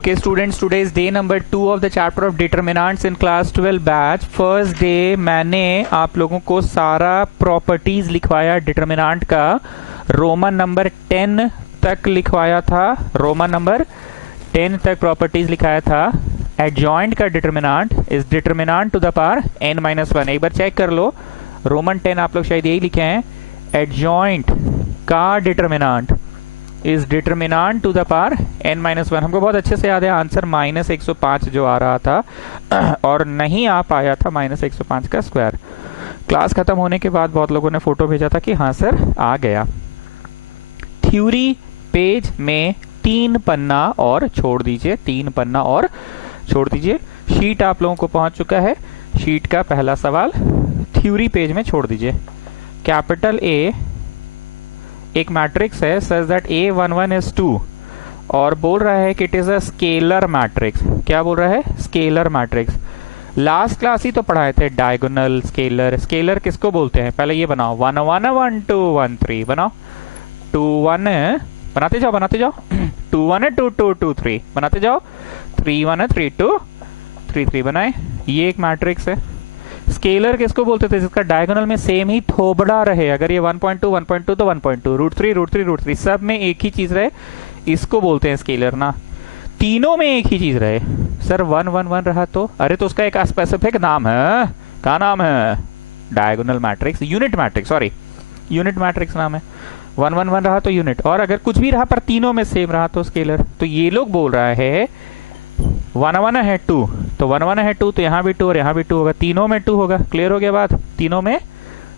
Okay students, today is day number 2 of the chapter of determinants in class 12 batch. First day मैंने आप लोगों को सारा properties लिखवाया डिटरमिनेंट का, रोमन नंबर 10 तक लिखवाया था, रोमन नंबर 10 तक प्रॉपर्टीज लिखाया था। एडजॉइंट का determinant is determinant to the power n-1। एक बार चेक कर लो, रोमन 10 आप लोग शायद यही लिखे हैं। एडजॉइंट का determinant is determinant to the power n-1। हमको बहुत अच्छे से याद है आंसर -105 जो आ रहा था और नहीं आ पाया था -105 का स्क्वायर। क्लास खत्म होने के बाद बहुत लोगों ने फोटो भेजा था कि हाँ सर आ गया। थ्योरी पेज में 3 पन्ना और छोड़ दीजिए, 3 पन्ना और छोड़ दीजिए। शीट आप लोगों को पहुंच चुका है। शीट का पहला सवाल थ्योरी पेज में छोड़ दीजिए। कैपिटल ए एक मैट्रिक्स है सच दैट A11 इज 2 और बोल रहा है कि it is a scalar matrix. क्या बोल रहा है? Scalar matrix. लास्ट क्लास ही तो पढ़ाए थे डायगोनल स्केलर। स्केलर किसको बोलते हैं? पहले ये बनाओ, 1 1 1 2 1 3 बनाओ, 2 1 बनाते जाओ 2 1 2 2 2 3 बनाते जाओ, 3 1 3 2 3 3 बनाए। ये एक मैट्रिक्स है। स्केलर किसको बोलते थे? जिसका डायगोनल में सेम ही थोबड़ा रहे। अगर ये 1.2 1.2 तो 1.2, √3 सब में एक ही चीज रहे, इसको बोलते हैं स्केलर ना। तीनों में एक ही चीज रहे। सर 1 1 1 रहा तो? अरे तो उसका एक स्पेसिफिक नाम है। क्या नाम है? Diagonal matrix, unit matrix, sorry unit matrix नाम है। 1 1 1 रहा तो यूनिट, और अगर कुछ भी रहा पर तीनों में सेम रहा तो स्केलर। तो ये लोग बोल रहा है 1 1 है 2, तो 1 1 है 2 तो यहाँ भी 2 और यहाँ भी 2 होगा, तीनों में 2 होगा। क्लियर हो गया बात? तीनों में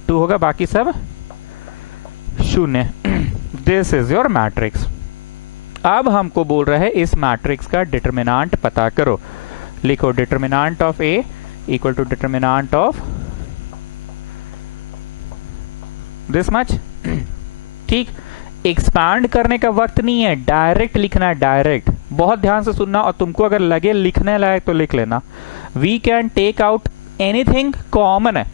2 होगा, बाकी सब शून्य। This is your matrix. अब हमको बोल रहा है इस मैट्रिक्स का डिटरमिनेंट पता करो। लिखो determinant of A equal to determinant of this much. ठीक, एक्सपांड करने का वक्त नहीं है, डायरेक्ट लिखना है, डायरेक्ट। बहुत ध्यान से सुनना, और तुमको अगर लगे लिखने लायक तो लिख लेना। We can take out anything common है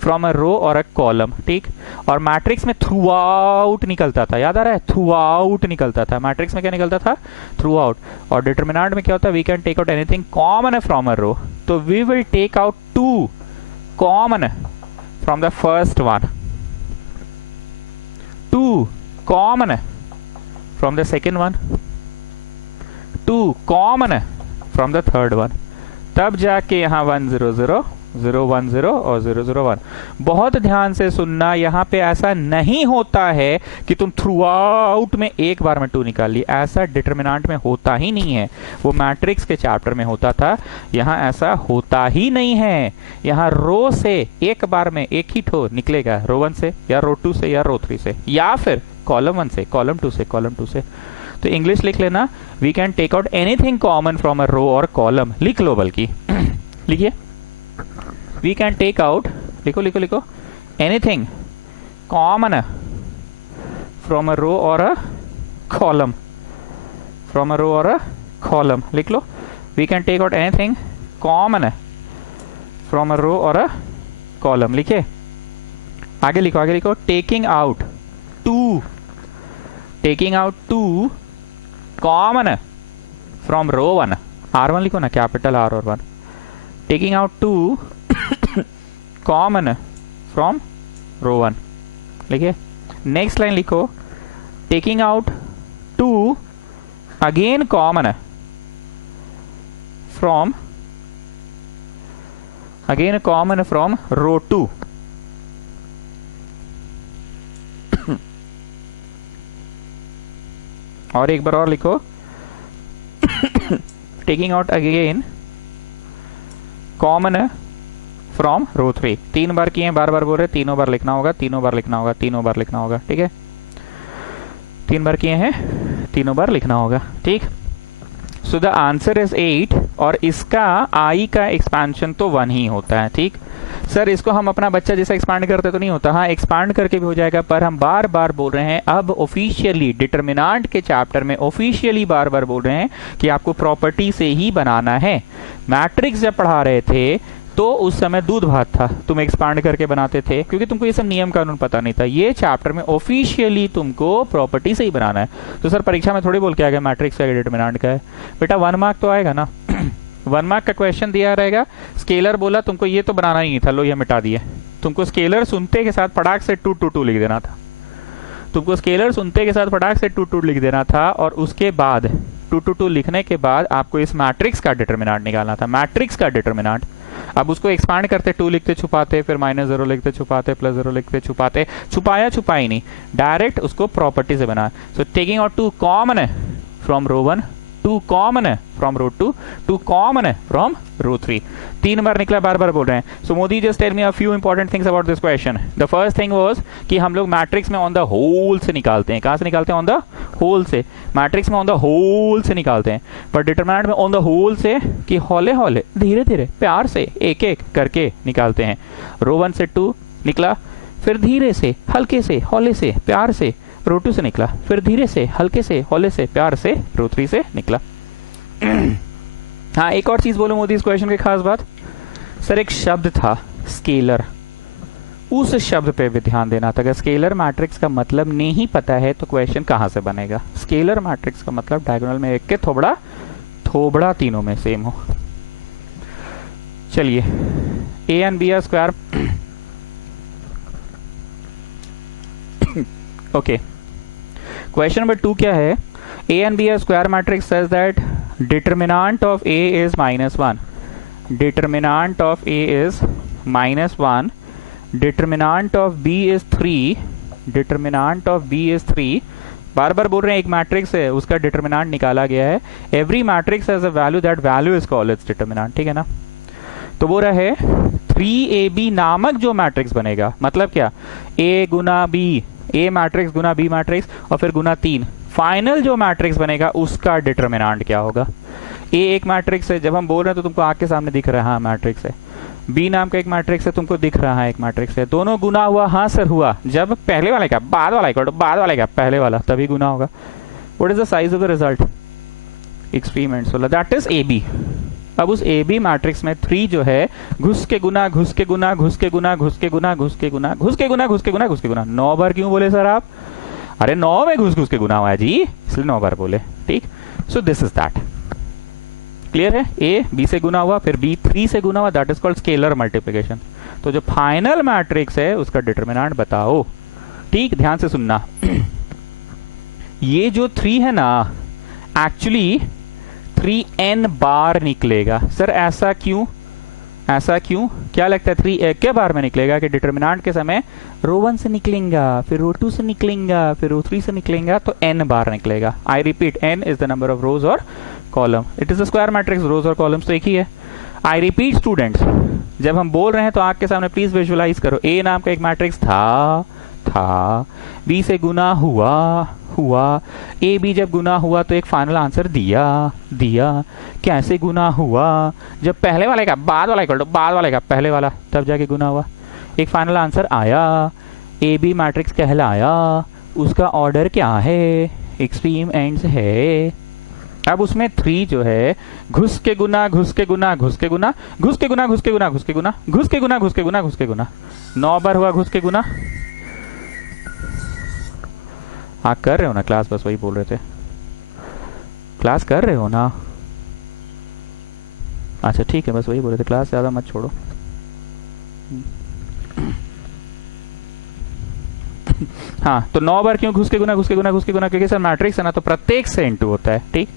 फ्रॉम अ रो और अ कॉलम। ठीक, और मैट्रिक्स में थ्रू आउट निकलता था, याद आ रहा है? थ्रू आउट निकलता था। मैट्रिक्स में क्या निकलता था? Through out. और डिटरमिनेंट में क्या होता है? We can take out anything common from a row. तो we will take out 2 common from the first one, 2 common from the second one, 2 common from the third one। तब जाके यहाँ 1 0 0 0 1 0 और 0 0 1। बहुत ध्यान से सुनना, यहाँ पे ऐसा नहीं होता है कि तुम थ्रू आउट में एक बार में 2 निकाल ली। ऐसा डिटरमिनेंट में होता ही नहीं है। वो मैट्रिक्स के चैप्टर में होता था, यहाँ ऐसा होता ही नहीं है। यहाँ रो से एक बार में एक ही ठो निकलेगा, रो 1 से या रो 2 से या रो 3 से, या फिर कॉलम 1 से, कॉलम 2 से, कॉलम 2 से। तो इंग्लिश लिख लेना, we can take out anything common from a row और कॉलम। लिख लो, बल्कि लिखिए, वी कैन टेक आउट, लिखो लिखो लिखो, anything common from a row और a column, from a row और अ कॉलम। लिख लो, we can take out anything common from a row और अ कॉलम। लिखे, आगे लिखो, आगे लिखो, taking out 2 common from row 1, R1 लिखो ना, कैपिटल R और 1। Taking out 2 common from row 1। लिखिए, नेक्स्ट लाइन लिखो, taking out 2 again common from row 2। और एक बार और लिखो, taking out again common from row 3। 3 बार किए, बार बार बोल रहे, तीनों बार लिखना होगा, तीनों बार लिखना होगा, तीनों बार लिखना होगा। ठीक है, 3 बार किए हैं, तीनों बार लिखना होगा। ठीक, सो द आंसर इज 8, और इसका आई का एक्सपेंशन तो 1 ही होता है। ठीक, सर इसको हम अपना बच्चा जैसा एक्सपांड करते तो नहीं होता? हाँ, एक्सपांड करके भी हो जाएगा, पर हम बार बार बोल रहे हैं, अब ऑफिशियली डिटरमिनेंट के चैप्टर में ऑफिशियली बार बार बोल रहे हैं कि आपको प्रॉपर्टी से ही बनाना है। मैट्रिक्स जब पढ़ा रहे थे तो उस समय दूध भात था, तुम एक्सपांड करके बनाते थे, क्योंकि तुमको ये सब नियम कानून पता नहीं था। ये चैप्टर में ऑफिशियली तुमको प्रॉपर्टी से ही बनाना है। तो सर परीक्षा में थोड़ी बोल के आ गया मैट्रिक्स का डिटरमिनेंट का है, बेटा 1 मार्क तो आएगा ना। 1 मार्क का क्वेश्चन दिया रहेगा, स्केलर बोला तुमको ये तो बनाना ही नहीं था, लो ये मिटा दिए। तुमको स्केलर सुनते के साथ फटाक से 2 2 2 लिख देना था। तुमको स्केलर सुनते के साथ फटाक से 2 2 लिख देना था, और उसके बाद 2 2 2 लिखने के बाद आपको इस मैट्रिक्स का डिटरमिनेंट निकालना था। मैट्रिक्स का डिटरमिनेंट, अब उसको एक्सपांड करते, 2 लिखते छुपाते, फिर -0 लिखते छुपाते, +0 लिखते छुपाते, छुपाया छुपाई नहीं, डायरेक्ट उसको प्रॉपर्टी से बना। So taking out 2 common from row 1, 2 common from row 2, 2 common from row 3। 3 बार निकला, बार बार बोल रहे हैं। So Modi just tell me a few important things about this question. The first thing was कि हम लोग मैट्रिक्स में ऑन द होल से निकालते हैं। कहां से निकालते हैं? ऑन द होल से। मैट्रिक्स में ऑन द होल से निकालते हैं, पर डिटरमिनेंट में ऑन द होल से कि हौले हौले धीरे धीरे प्यार से एक एक करके निकालते हैं। रो 1 से 2 निकला, फिर धीरे से हल्के से हौले से प्यार से रो 2 से निकला, फिर धीरे से हल्के से हौले से प्यार से रो 3 से निकला। हाँ, एक और चीज बोलो मोदी इस क्वेश्चन की खास बात। सर एक शब्द था स्केलर, उस शब्द पे भी ध्यान देना था। अगर स्केलर मैट्रिक्स का मतलब नहीं पता है तो क्वेश्चन कहां से बनेगा? स्केलर मैट्रिक्स का मतलब डायगोनल में एक के थोबड़ा थोबड़ा तीनों में सेम हो। चलिए, A and B square. Okay, question number 2 क्या है? A and B square matrix says that determinant of A is -1, determinant of A is -1, determinant of B is 3, determinant of B is 3। बार बार बोल रहे हैं एक matrix है, उसका determinant निकाला गया है। Every matrix has a value, that value is called its determinant, ठीक है ना। तो बोल रहा है 3AB नामक जो मैट्रिक्स बनेगा, मतलब क्या? A Guna B, A matrix Guna B matrix और फिर गुना 3, फाइनल जो मैट्रिक्स बनेगा उसका डिटरमिनेंट क्या होगा? ए एक मैट्रिक्स है, जब हम बोल रहे हैं तो तुमको आंख के सामने दिख रहा है मैट्रिक्स है। बी नाम का एक मैट्रिक्स है, तुमको दिख रहा है एक मैट्रिक्स है। दोनों गुना हुआ, हाँ सर हुआ, जब पहले वाले का बाद वाला इक्वल टू बाद वाले का पहले वाला, तभी गुना होगा। What is the size of the result? Extreme and solar, that is A B. अब उस ए बी मैट्रिक्स में 3 जो है घुस के गुना घुस के गुना घुस के गुना घुस के गुना घुस के गुना घुस के गुना घुस के गुना घुस के गुना 9 बार क्यों बोले सर आप? अरे 9 में घुस घुस के गुना हुआ है जी, इसलिए 9 बार बोले, ठीक। So this is that, clear है? ए बी से गुना हुआ, फिर बी 3 से गुना हुआ, that is called scalar multiplication. तो जो फाइनल मैट्रिक्स है उसका डिटरमिनेंट बताओ, ठीक। ध्यान से सुनना, ये जो 3 है ना, एक्चुअली 3n बार निकलेगा। सर ऐसा क्यों? ऐसा क्यों? क्या लगता है 3 एक के बार में निकलेगा कि डिटरमिनेंट के समय रो 1 से निकलेगा, फिर रो 2 से निकलेगा, फिर रो 3 से निकलेगा, तो n बार निकलेगा। I repeat, n is the number of rows और column. It is a square matrix, rows और कॉलम्स तो एक ही है। आई रिपीट स्टूडेंट्स, जब हम बोल रहे हैं तो आंख के सामने प्लीज विजुअलाइज करो। ए नाम का एक मैट्रिक्स था, बी से गुना हुआ, ए बी जब गुना हुआ तो एक फाइनल आंसर दिया। कैसे गुना हुआ? जब पहले वाले का बाद वाला इक्वल टू बाद वाले का पहले वाला, तब जाके गुना हुआ, एक फाइनल आंसर आया, ए बी मैट्रिक्स कहलाया। उसका ऑर्डर क्या है? एक्सट्रीम एंड्स है। अब उसमें 3 जो है घुस के गुना घुस के गुना घुस के गुना घुस के गुना घुस के गुना घुस के गुना घुस के गुना घुस के गुना घुस के गुना 9 बार हुआ घुस के गुना। हाँ कर रहे हो ना क्लास? बस वही बोल रहे थे, क्लास कर रहे हो ना? अच्छा ठीक है, बस वही बोल रहे थे, क्लास ज्यादा मत छोड़ो। हाँ, तो 9 बार क्यों घुस के गुना घुस के गुना घुस के गुना? क्योंकि सर मैट्रिक्स है ना, तो प्रत्येक से इनटू होता है, ठीक।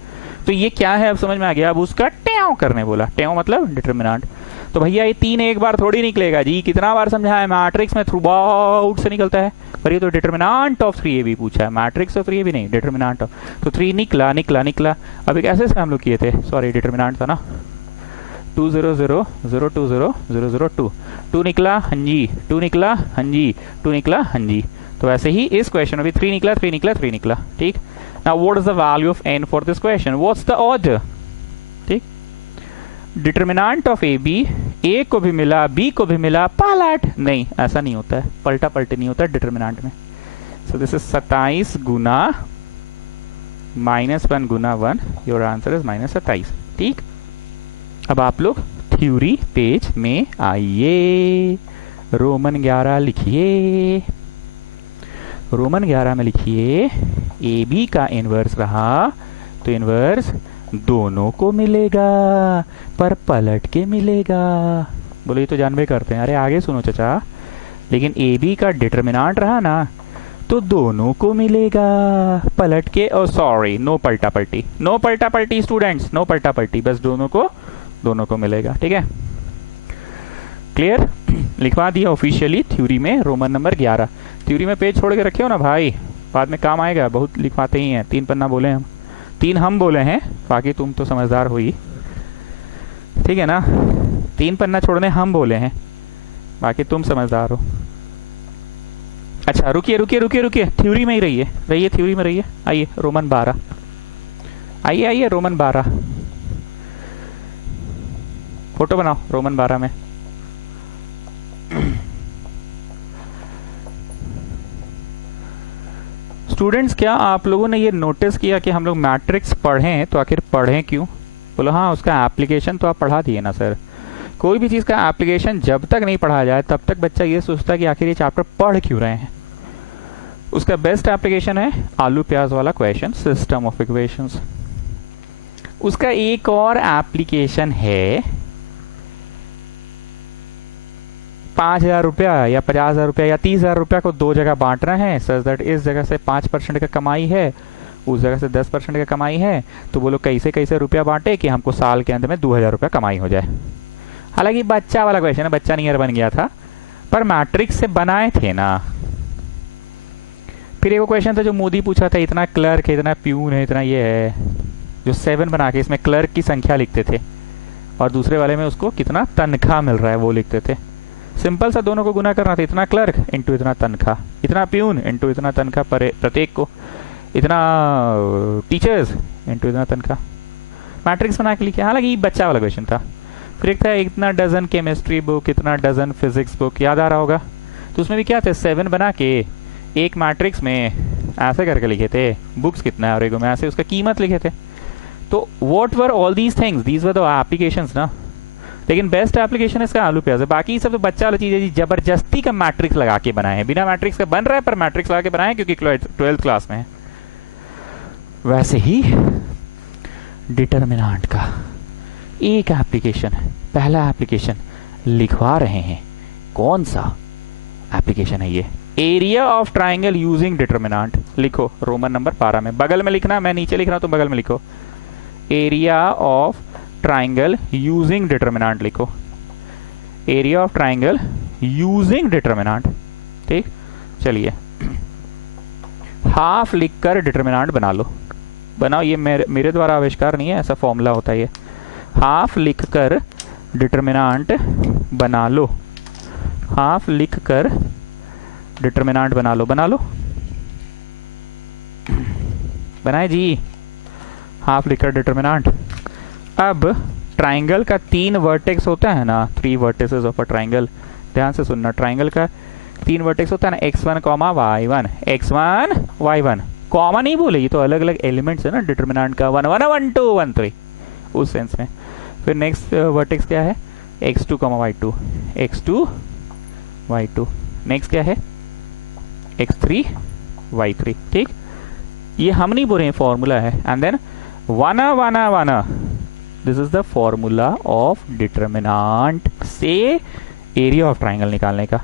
तो ये क्या है अब समझ में आ गया। अब उसका टेव करने बोला, टेव मतलब डिटरमिनेंट। तो भैया ये 3 एक बार थोड़ी निकलेगा जी, कितना बार समझाया? मैट्रिक्स में थ्रू आउट से निकलता है, पर ये तो डिटरमिनेंट ऑफ 3AB पूछा है, मैट्रिक्स ऑफ 3AB नहीं, डिटरमिनेंट ऑफ। तो 3 निकला निकला निकला। अब एक ऐसे हम लोग किए थे, सॉरी डिटरमिनेंट था ना, 2 0 0 0 2 0 0 0 2, 2 निकला हाँ जी, 2 निकला हाँ जी, 2 निकला हाँ जी। तो ऐसे ही इस क्वेश्चन में भी 3 निकला 3 निकला 3 निकला, ठीक। Now what is the value of n for this question? What's the order, ठीक। डिटरमिनेंट ऑफ ए बी, ए को भी मिला बी को भी मिला, पालट नहीं, ऐसा नहीं होता है, पलटा पलटे नहीं होता है डिटरमिनेंट में। सो this is 27 Guna -1 Guna 1, your answer is -27, ठीक। अब आप लोग थ्योरी पेज में आइए, रोमन 11 लिखिए। रोमन 11 में लिखिए ए बी का इनवर्स रहा तो इनवर्स दोनों को मिलेगा, पर पलट के मिलेगा। बोलो ये तो जानबे करते हैं। अरे आगे सुनो चचा, लेकिन ए बी का डिटरमिनेंट रहा ना तो दोनों को मिलेगा पलट के। ओ सॉरी, नो पलटा पलटी, नो पलटा पलटी स्टूडेंट्स, नो पलटा पलटी, बस दोनों को मिलेगा। ठीक है, क्लियर? लिखवा दिया ऑफिशियली थ्योरी में रोमन नंबर 11। थ्योरी में पेज छोड़ के रखे हो ना भाई, बाद में काम आएगा। बहुत लिखवाते ही हैं, 3 पन्ना बोले हम, 3 हम बोले हैं, बाकी तुम तो समझदार हो ही। ठीक है ना, 3 पन्ना छोड़ने हम बोले हैं, बाकी तुम समझदार हो। अच्छा रुकिए रुकिए रुकिए रुकिए, थ्योरी में ही रहिए थ्योरी में रहिए। आइए रोमन 12, आइए रोमन 12, फोटो बनाओ रोमन 12 में। स्टूडेंट्स, क्या आप लोगों ने ये नोटिस किया कि हम लोग मैट्रिक्स पढ़ें तो आखिर पढ़ें क्यों? बोलो हाँ, उसका एप्लीकेशन तो आप पढ़ा दिए ना सर। कोई भी चीज़ का एप्लीकेशन जब तक नहीं पढ़ा जाए तब तक बच्चा ये सोचता है कि आखिर ये चैप्टर पढ़ क्यों रहे हैं। उसका बेस्ट एप्लीकेशन है आलू प्याज वाला क्वेश्चन, सिस्टम ऑफ इक्वेशंस। उसका एक और एप्लीकेशन है 5,000 रुपया या 50,000 रुपया या 30,000 रुपया को 2 जगह बांटना है, सच दैट इस जगह से 5% का कमाई है, उस जगह से 10% का कमाई है। तो बोलो कैसे कैसे रुपया बांटे कि हमको साल के अंत में 2,000 रुपया कमाई हो जाए। हालांकि बच्चा वाला क्वेश्चन है, बच्चा नियर बन गया था, पर मैट्रिक्स से बनाए थे ना। फिर एक क्वेश्चन था जो मोदी पूछा था, इतना क्लर्क है, इतना प्यून है, इतना ये है, जो 7 बना के इसमें क्लर्क की संख्या लिखते थे और दूसरे वाले में उसको कितना तनख्वाह मिल रहा है वो लिखते थे। सिंपल सा दोनों को गुना करना था, इतना क्लर्क इंटू इतना तनख्वाह, इतना प्यून इंटू इतना तनख्वाह प्रत्येक को, इतना टीचर्स इंटू इतना तनख्वाह। मैट्रिक्स बना के लिखे। हालांकि बच्चा वाला क्वेश्चन था। फिर एक था इतना डजन केमिस्ट्री बुक, इतना डजन फिजिक्स बुक, याद आ रहा होगा। तो उसमें भी क्या थे, 7 बना के एक मैट्रिक्स में ऐसे करके लिखे थे, बुक्स कितना है और एक में ऐसे उसका कीमत लिखे थे। तो what were all these things, these were the applications ना। लेकिन बेस्ट एप्लीकेशन इसका आलू प्याज है। बाकी सब तो बच्चा वाला चीज है जी, जबरदस्ती का मैट्रिक्स लगा के बनाए हैं, बिना मैट्रिक्स का बन रहा है पर मैट्रिक्स लगा के बनाए क्योंकि 12th क्लास में है। वैसे ही डिटरमिनेंट का एक एप्लीकेशन, पहला एप्लीकेशन लिखवा रहे हैं। कौन सा एप्लीकेशन है ये? Area of triangle using determinant. लिखो रोमन नंबर 12 में, बगल में लिखना, मैं नीचे लिख रहा हूं तो बगल में लिखो। Area of triangle using determinant लिखो, area of triangle using determinant. ठीक, चलिए हाफ लिखकर डिटरमिनेंट बना लो। बनाओ, ये मेरे द्वारा आविष्कार नहीं है, ऐसा फॉर्मूला होता है ये। हाफ लिखकर डिटरमिनेंट बना लो, हाफ लिखकर डिटरमिनेंट बना लो। बना लो, बनाए जी, हाफ लिखकर डिटरमिनेंट। अब ट्राइंगल का 3 वर्टेक्स होता है ना, 3 वर्टिसेस ऑफ अ ट्राइंगल। ध्यान से सुनना, ट्राइंगल का 3 वर्टेक्स होता है ना, x1, y1, x1, y1। Common नहीं बोले, ये तो अलग अलग एलिमेंट्स है ना डिटरमिनेंट का, 1 1 1 2 1 3 उस सेंस में। फिर नेक्स्ट वर्टेक्स क्या है, x2, y2, x2, y2। Next क्या है, x3, y3। ठीक, ये हम नहीं बोल रहे हैं, फॉर्मूला है। And then 1 1 1, this is the formula of determinant से एरिया ऑफ ट्राइंगल निकालने का,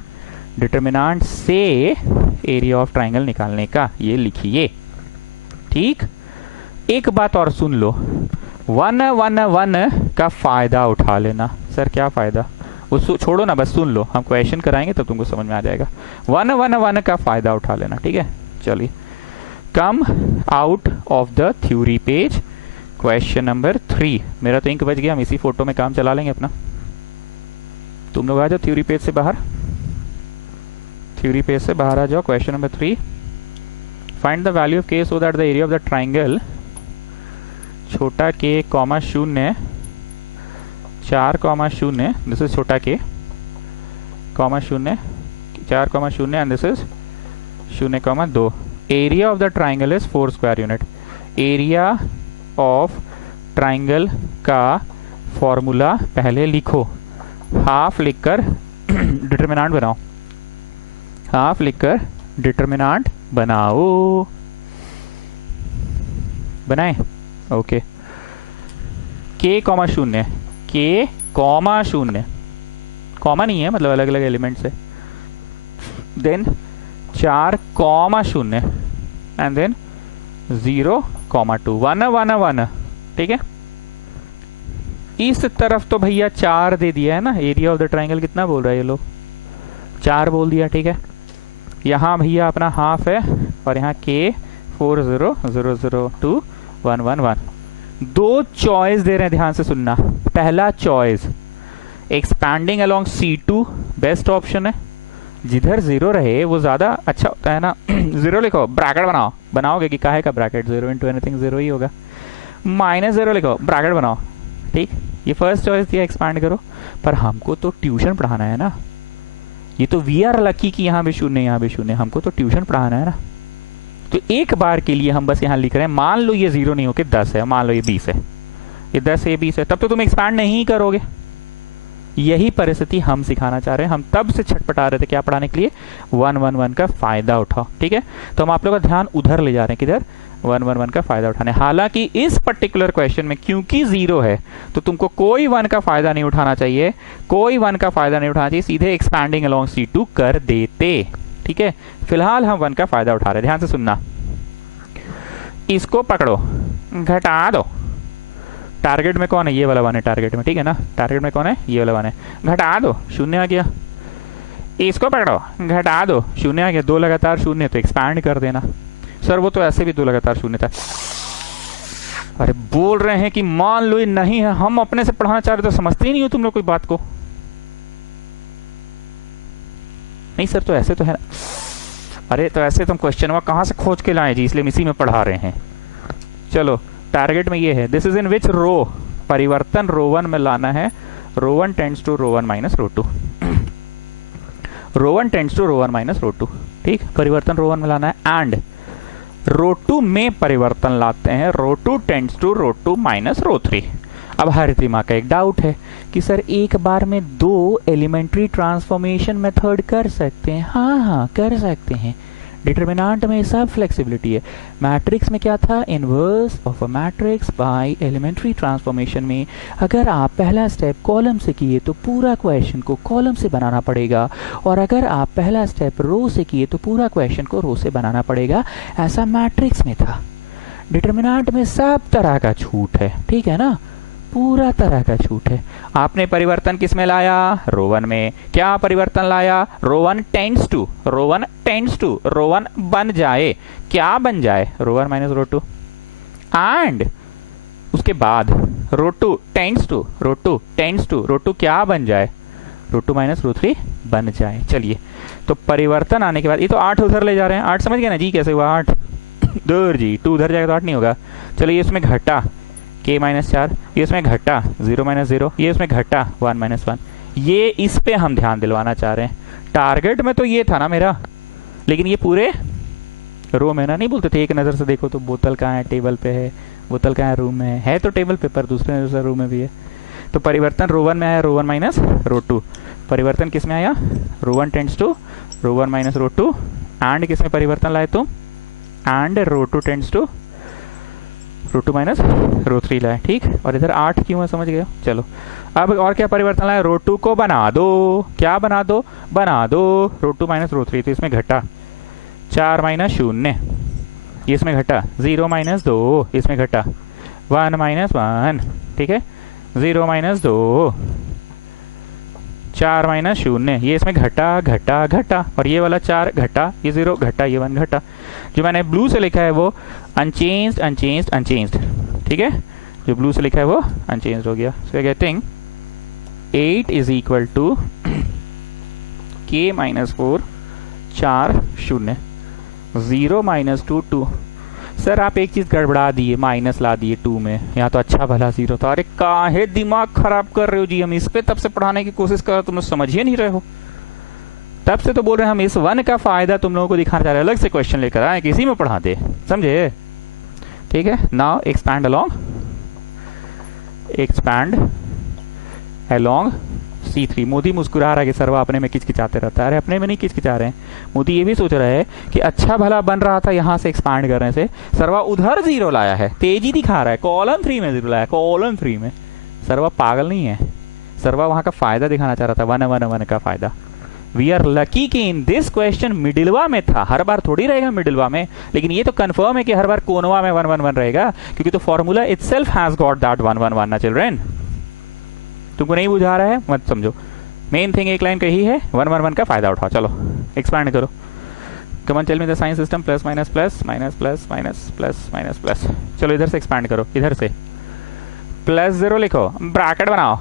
डिटरमिनेंट से एरिया ऑफ ट्राइंगल निकालने का। ये लिखिए। ठीक, एक बात और सुन लो, 1 1 1 का फायदा उठा लेना। सर क्या फायदा, उसको छोड़ो ना, बस सुन लो, हम क्वेश्चन कराएंगे तब तुमको समझ में आ जाएगा। 1 1 1 का फायदा उठा लेना। ठीक है, चलिए, कम out of the theory page, question number 3। मेरा तो इंक बच गया, हम इसी फोटो में काम चला लेंगे अपना। तुम लोग आ जाओ थ्योरी पेज से बाहर, थ्योरी पेज से बाहर आ जाओ। Question number 3, find the value of k so that the area of the triangle छोटा k comma 0 4 comma 0, this is छोटा k comma 0 4 comma 0 and this is 0 comma 2। Area of the triangle is 4 square unit. Area of triangle का formula पहले लिखो, half लिखकर determinant बनाओ, half लिखकर determinant बनाओ। बनाए? ओके। के कॉमा शून्य, के कॉमा शून्य, कॉमा नहीं है मतलब अलग अलग एलिमेंट से, देन 4 कॉमा शून्य एंड देन 0 कॉमा 2, 1 1 1। ठीक है, इस तरफ तो भैया 4 दे दिया है ना, एरिया ऑफ द ट्राइंगल कितना बोल रहा है ये लोग, 4 बोल दिया। ठीक है, यहाँ भैया अपना हाफ है और यहाँ के 4 0 0 0 2 1 1 1। दो चॉइस दे रहे हैं, ध्यान से सुनना। पहला choice expanding along C2 best option है, जिधर 0 रहे वो ज्यादा अच्छा होता है ना। 0 लिखो, ब्रैकेट बनाओ, बनाओगे कि काहे का ब्रैकेट, 0 इंटू एनीथिंग 0 ही होगा। -0 लिखो, ब्रैकेट बनाओ। ठीक, ये फर्स्ट चॉइस दिया एक्सपैंड करो, पर हमको तो ट्यूशन पढ़ाना है ना, ये तो वी आर लकी कि यहाँ भी शून्य यहाँ भी शून्य, हमको तो ट्यूशन पढ़ाना है ना। तो एक बार के लिए हम बस यहाँ लिख रहे हैं, मान लो ये 0 नहीं होके 10 है, मान लो ये 20 है, ये 10 है 20 है, तब तो तुम एक्सपैंड नहीं करोगे। यही परिस्थिति हम सिखाना चाह रहे हैं, हम तब से छटपटा रहे थे क्या पढ़ाने के लिए, 1 1 1 का फायदा उठाओ। ठीक है, तो हम आप लोगों का ध्यान उधर ले जा रहे हैं, किधर, 1 1 1 का फायदा उठाने। हालांकि इस पर्टिकुलर क्वेश्चन में क्योंकि 0 है तो तुमको कोई 1 का फायदा नहीं उठाना चाहिए, कोई 1 का फायदा नहीं उठाना चाहिए, सीधे एक्सपैंडिंग अलोंग C2 कर देते। ठीक है, फिलहाल हम 1 का फायदा उठा रहे हैं, ध्यान से सुनना। इसको पकड़ो, घटा दो, टारगेट में कौन है, ये वाला 1 है टारगेट में। ठीक है ना, टारगेट में कौन है, ये वाला 1 है, घटा दो, शून्य आ गया। इसको पकड़ो, घटा दो, शून्य आ गया। 2 लगातार शून्य तो एक्सपैंड कर देना। सर वो तो ऐसे भी 2 लगातार शून्य था। अरे बोल रहे हैं कि मान लो ये नहीं है, हम अपने से पढ़ाना चाह रहे तो समझते ही नहीं हो तुम लोग कोई बात को। नहीं सर तो ऐसे तो है ना, अरे तो ऐसे तुम क्वेश्चन वहां कहां से खोज के लाए जी, इसलिए हम इसी में पढ़ा रहे हैं। चलो टारगेट में ये है, दिस इज इन विच रो, परिवर्तन रो 1 में लाना है, row 1 tends to row 1 minus row 2, row 1 tends to row 1 minus row 2। ठीक, परिवर्तन रो 1 में लाना है एंड रो 2 में परिवर्तन लाते हैं, row 2 tends to row 2 minus row 3। अब हर दिमाग का एक डाउट है कि सर एक बार में 2 एलिमेंट्री ट्रांसफॉर्मेशन मेथड कर सकते हैं? हाँ कर सकते हैं, डिटरमिनेंट में सब फ्लेक्सिबिलिटी है। मैट्रिक्स में क्या था, inverse of a matrix by elementary transformation में अगर आप पहला स्टेप कॉलम से किए तो पूरा क्वेश्चन को कॉलम से बनाना पड़ेगा, और अगर आप पहला स्टेप रो से किए तो पूरा क्वेश्चन को रो से बनाना पड़ेगा। ऐसा मैट्रिक्स में था। डिटरमिनेंट में सब तरह का छूट है, ठीक है ना, पूरा तरह का छूट है। आपने परिवर्तन किस में लाया, रो 1 में। क्या परिवर्तन लाया, row 1 tends to, row 1 tends to, row 1 बन जाए, क्या बन जाए, रो 1 माइनस रो 2, एंड उसके बाद row 2 tends to, row 2 tends to, row 2 क्या बन जाए, रो 2 माइनस रो 3 बन जाए। चलिए, तो परिवर्तन आने के बाद ये तो 8 उधर ले जा रहे हैं, 8 समझ गए ना जी, कैसे हुआ 8 दूर जी, 2 उधर जाएगा तो 8 नहीं होगा। चलिए इसमें घटा k माइनस 4, ये इसमें घटा 0 माइनस 0, ये इसमें घटा 1 माइनस 1। ये इस पे हम ध्यान दिलवाना चाह रहे हैं। टारगेट में तो ये था ना मेरा, लेकिन ये पूरे रो में ना, नहीं बोलते थे एक नज़र से देखो तो बोतल कहाँ है, टेबल पे है, बोतल कहाँ है, रूम में है तो टेबल पे, पर दूसरे रूम में भी है। तो परिवर्तन रो 1 में आया, रो 1 माइनस रो 2। परिवर्तन किस में आया, row 1 tends to row 1 minus row 2, and किस में परिवर्तन लाए तुम, and row 2 tends to row 2 minus row 3 लाए। ठीक, और इधर 8 क्यों है समझ गए। चलो अब और क्या परिवर्तन लाए, रो 2 को बना दो, क्या बना दो, बना दो रो 2 माइनस रो 3। तो इसमें घटा 4 माइनस 0, ये इसमें घटा 0 माइनस 2, इसमें घटा 1 माइनस 1। ठीक है, 0 माइनस 2, 4 माइनस 0, ये इसमें घटा घटा घटा, और ये वाला 4 घटा, ये 0 घटा, ये 1 घटा। जो मैंने ब्लू से लिखा है वो अनचेंज्ड अनचेंज्ड अनचेंज्ड। ठीक है, जो ब्लू से लिखा है वो अनचेंज्ड हो गया। So getting 8 is equal to k minus 4 4 0 0 minus 2 2। Sir आप एक चीज गड़बड़ा दिए, माइनस ला दिए 2 में, यहाँ तो अच्छा भला 0 था। अरे काहे दिमाग खराब कर रहे हो जी, हम इस पे तब से पढ़ाने की कोशिश कर रहे हो, तुम समझ ही नहीं रहे हो। तब से तो बोल रहे हैं हम इस 1 का फायदा तुम लोगों को दिखाना चाह रहे हैं, अलग से क्वेश्चन लेकर आए, किसी में पढ़ा दे, समझे। ठीक है, now expand along, expand along C3। Modi मुस्कुरा रहा है कि सर्वा अपने में किचकिचाते रहता है। अरे अपने में नहीं किचकिचा रहे हैं, मोदी ये भी सोच रहा है कि अच्छा भला बन रहा था यहाँ से एक्सपांड करने से, सर्वा उधर 0 लाया है, तेजी दिखा रहा है, कॉलम 3 में 0 लाया, कॉलम 3 में। सर्वा पागल नहीं है, सर्वा वहां का फायदा दिखाना चाह रहा था, 1 का फायदा। वी आर लकी कि इन दिस क्वेश्चन मिडिलवा में था, हर बार थोड़ी रहेगा मिडिलवा में, लेकिन ये तो कंफर्म है कि हर बार कोनवा में 1 रहेगा, क्योंकि तो formula itself has got that 1 ना चिल्ड्रन। तुमको नहीं बुझा रहा है मत समझो, मेन थिंग एक लाइन कही है, 1 का फायदा उठाओ। चलो एक्सपैंड करो, come on tell me the sign system, plus minus plus minus plus minus plus minus plus. चलो इधर से एक्सपैंड करो, इधर से +0 लिखो, ब्रैकेट बनाओ,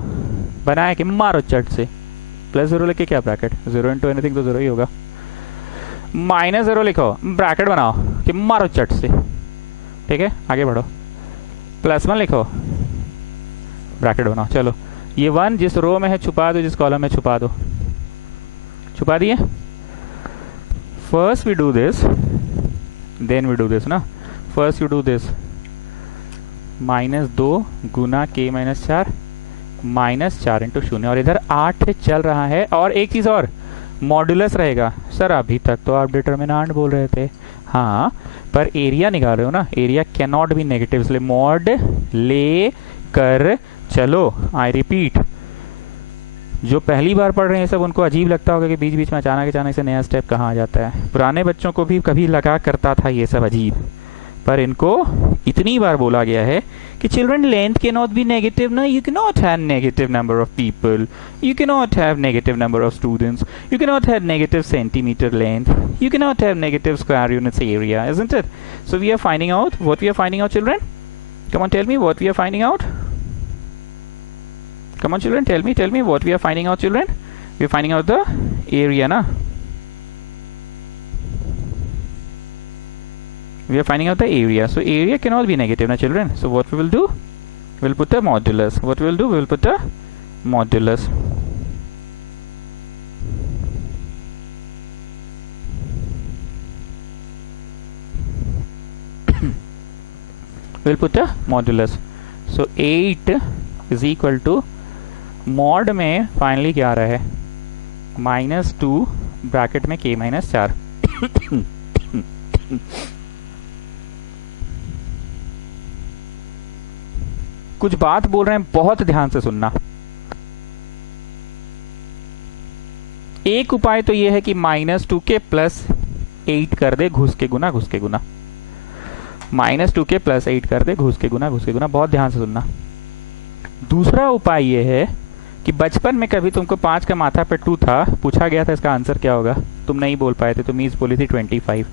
बनाए कि मारो चट से, +0 लिखे क्या ब्रैकेट, 0 इंटू एनीथिंग तो 0 ही होगा, -0 लिखो, ब्रैकेट बनाओ कि मारो चट से, ठीक है आगे बढ़ो, +1 लिखो, ब्रैकेट बनाओ। चलो ये 1 जिस रो में है छुपा दो, जिस कॉलम में छुपा दो, छुपा दिए। First we do this, then we do this ना, फर्स्ट यू डू दिस, -2 गुना k - 4 -4 इंटू 0, और इधर 8 चल रहा है। और एक चीज और, मॉड्यूलस रहेगा। सर अभी तक तो आप डिटर्मिनेंट बोल रहे थे, हाँ पर एरिया निकाल रहे हो ना, area can not be negative, इसलिए मॉड ले कर चलो। आई रिपीट, जो पहली बार पढ़ रहे हैं सब उनको अजीब लगता होगा कि बीच बीच में अचानक से नया स्टेप कहाँ आ जाता है। पुराने बच्चों को भी कभी लगा करता था ये सब अजीब, पर इनको इतनी बार बोला गया है कि children length can not be negative ना, you can not have negative number of people, you can not have negative number of students, you can not have negative centimetre length, you can not have negative square units area, isn't it? So we are finding out what we are finding out, children. Come on, tell me what we are finding out. Come on, children, tell me what we are finding out, children. We are finding out the area, na? We are finding out the area. So area cannot be negative, na children. So what we will do? We will put the modulus. What we will do? We will put the modulus. We will put the modulus. So 8 is equal to mod में finally क्या आ रहा है, -2 bracket में k - 4। कुछ बात बोल रहे हैं, बहुत ध्यान से सुनना। एक उपाय तो यह है कि -2 के +8 कर दे घुस के गुना, -2 के +8 कर दे घुस के गुना, बहुत ध्यान से सुनना। दूसरा उपाय यह है कि बचपन में कभी तुमको 5 का माथा पे 2 था, पूछा गया था इसका आंसर क्या होगा, तुम नहीं बोल पाए थे, तुम मीज बोली थी 25।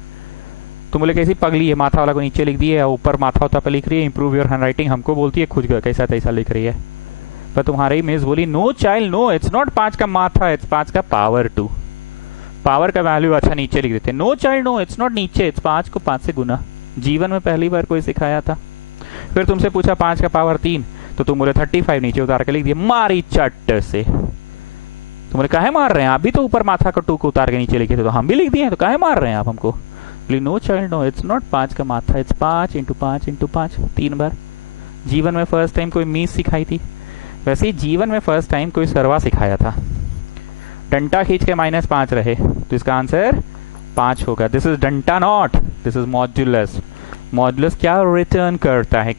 तुम बोले कैसी पगली है, माथा वाला को नीचे लिख दिए, ऊपर माथा होता पे लिख रही है, इंप्रूव योर हैंड राइटिंग, हमको बोलती है खुद कैसा तैसा लिख रही है। पर तुम्हारी ही मिस बोली no child no, it's not 5 का माथा, इट्स 5 का पावर 2। पावर का वैल्यू अच्छा नीचे लिख देते। No child no, it's not नीचे, इट्स 5 को 5 से गुना। जीवन में पहली बार कोई सिखाया था। फिर तुमसे पूछा 5 का पावर 3, तो तुम बोले 35 नीचे उतार के लिख दिए, मारी चट से। तुम बोले काहे मार रहे हैं, आप भी तो ऊपर माथा का 2 को उतार के नीचे लिखे थे, तो हम भी लिख दिए, तो काहे मार रहे हैं आप हमको। No child no, it's not 5 का माथा, इट्स 5 × 5 × 5, 3 बार। जीवन में फर्स्ट टाइम कोई मीज सिखाई थी, वैसे ही जीवन में फर्स्ट टाइम कोई सरवा सिखाया था। डंटा खींच के -5 रहे, तो इसका आंसर 5 होगा। दिस इज डंटा not, this is modulus. Modulus क्या रिटर्न करता है,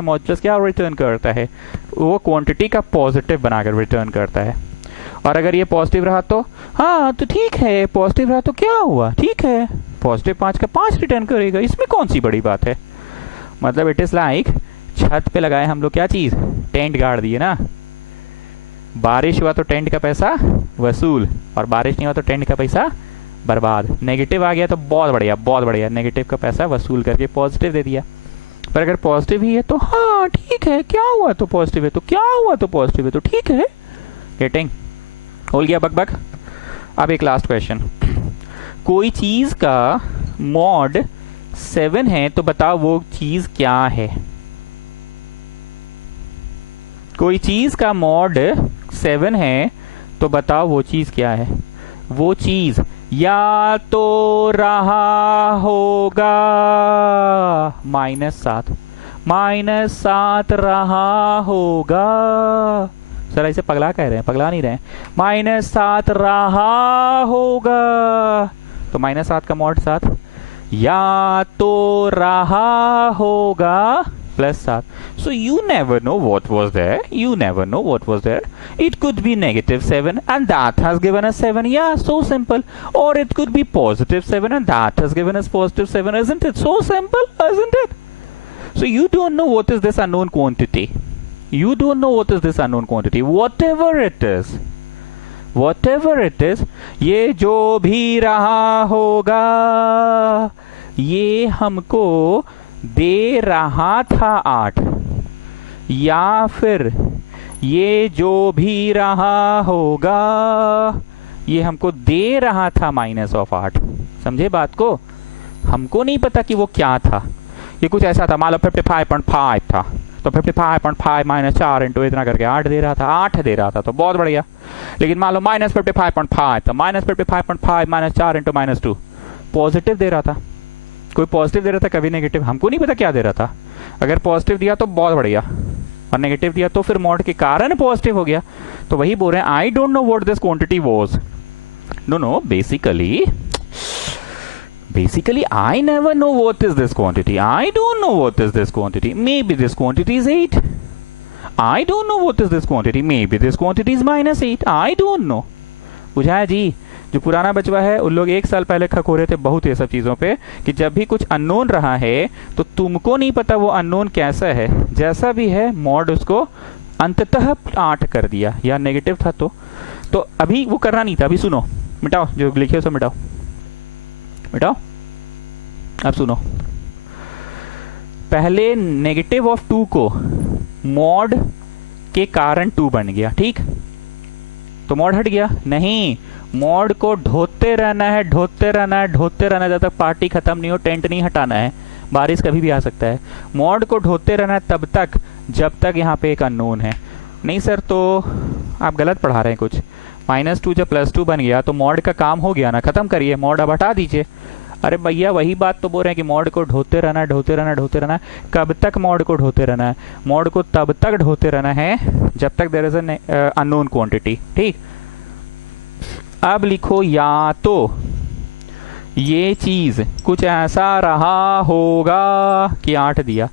मॉड्यूलस क्या रिटर्न करता है, वो क्वांटिटी का पॉजिटिव बनाकर रिटर्न करता है। और अगर ये पॉजिटिव रहा तो हाँ तो ठीक है, पॉजिटिव रहा तो क्या हुआ, ठीक है, पॉजिटिव 5 का 5 रिटर्न करेगा, इसमें कौन सी बड़ी बात है। मतलब इट इज लाइक छत पे लगाए हम लोग क्या चीज, टेंट गाड़ दिए ना, बारिश हुआ तो टेंट का पैसा वसूल, और बारिश नहीं हुआ तो टेंट का पैसा बर्बाद। नेगेटिव आ गया तो बहुत बढ़िया, नेगेटिव का पैसा वसूल करके पॉजिटिव दे दिया। पर अगर पॉजिटिव ही है तो हाँ ठीक है, क्या हुआ तो पॉजिटिव है, तो क्या हुआ तो पॉजिटिव है, तो ठीक है। गेटिंग हो गया बक। अब एक लास्ट क्वेश्चन, कोई चीज का मॉड 7 है तो बताओ वो चीज क्या है। कोई चीज का मॉड 7 है तो बताओ वो चीज क्या है। वो चीज या तो रहा होगा -7 रहा होगा, सर ऐसे पगला कह रहे हैं, पगला नहीं रहे हैं। -7 रहा होगा, तो -7 का मॉड 7, या तो रहा होगा +7. So you never know what was there. You never know what was there. It could be -7 and that has given us 7. Yeah, so simple. Or it could be +7 and that has given us +7. Isn't it so simple? Isn't it? So you don't know what is this unknown quantity. You don't know what is this unknown quantity. Whatever it is, ये जो भी रहा होगा, ये हमको दे रहा था 8, या फिर ये जो भी रहा होगा ये हमको दे रहा था -8. समझे बात को? हमको नहीं पता कि वो क्या था। ये कुछ ऐसा था, मान लो 55.5 था, तो 55.5 -4 इंटू इतना करके 8 दे रहा था, 8 दे रहा था, तो बहुत बढ़िया। लेकिन मान लो -55.5 था, -55.5 -4 इंटू -2 पॉजिटिव दे रहा था। कोई पॉजिटिव दे रहा था, कभी नेगेटिव, हमको नहीं पता क्या दे रहा था। अगर पॉजिटिव दिया तो बहुत बढ़िया, और नेगेटिव दिया तो फिर मॉड के कारण पॉजिटिव हो गया। तो वही बोल रहे हैं, I don't know what this quantity was. No basically I never know what is this quantity. I don't know what is this quantity. Maybe this quantity is 8. I don't know what is this quantity. Maybe this quantity is -8. I don't know. बुझाया जी? जो पुराना बचवा है उन लोग 1 साल पहले खखोरे थे बहुत ये सब चीजों पे, कि जब भी कुछ अननोन रहा है तो तुमको नहीं पता वो अननोन कैसा है, जैसा भी है मॉड उसको अंततः 8 कर दिया, या नेगेटिव था तो अभी वो करना नहीं था। अभी सुनो, मिटाओ जो लिखे सब मिटाओ, अब सुनो। पहले -2 को मॉड के कारण 2 बन गया, ठीक? तो मॉड हट गया? नहीं, मॉड को ढोते रहना है जब तक पार्टी खत्म नहीं हो, टेंट नहीं हटाना है। बारिश कभी भी आ सकता है। मॉड को ढोते रहना है तब तक जब तक यहाँ पे एक अननोन है। नहीं सर, तो आप गलत पढ़ा रहे हैं कुछ। -2 जब +2 बन गया तो मॉड का काम हो गया ना, खत्म करिए, मॉड अब हटा दीजिए। अरे भैया वही बात तो बोल रहे हैं कि मॉड को ढोते रहना। कब तक मॉड को ढोते रहना है? मॉड को तब तक ढोते रहना है जब तक there is an unknown quantity, ठीक? अब लिखो, या तो ये चीज कुछ ऐसा रहा होगा कि 8 दिया,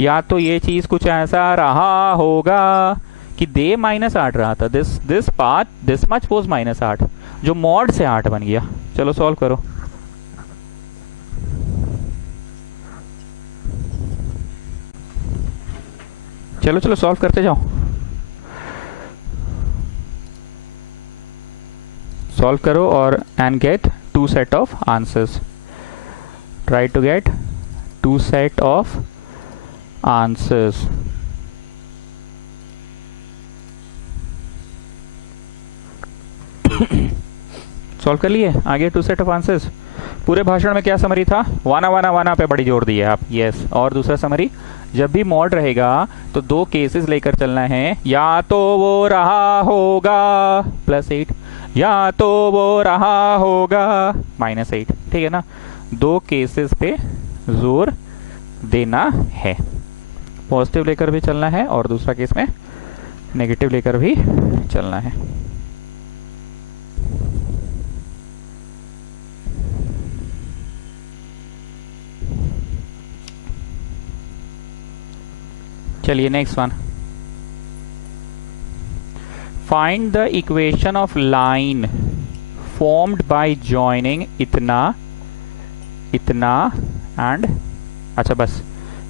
या तो ये चीज कुछ ऐसा रहा होगा कि दे -8 रहा था, this part this much was -8, जो मॉड से 8 बन गया। चलो सॉल्व करो। चलो सॉल्व करते जाओ, सॉल्व करो और and get 2 set of answers. Try to get 2 set of answers. Solve कर लिए? आगे 2 सेट ऑफ आंसर्स। पूरे भाषण में क्या समरी था? वाना पे बड़ी जोर दी है आप, यस। और दूसरा समरी, जब भी मॉड रहेगा तो 2 केसेस लेकर चलना है, या तो वो रहा होगा +8, या तो वो रहा होगा -8, ठीक है ना? 2 केसेस पे जोर देना है। पॉजिटिव लेकर भी चलना है और दूसरा केस में नेगेटिव लेकर भी चलना है। चलिए next one. Find the equation of line formed by joining इतना एंड, अच्छा बस,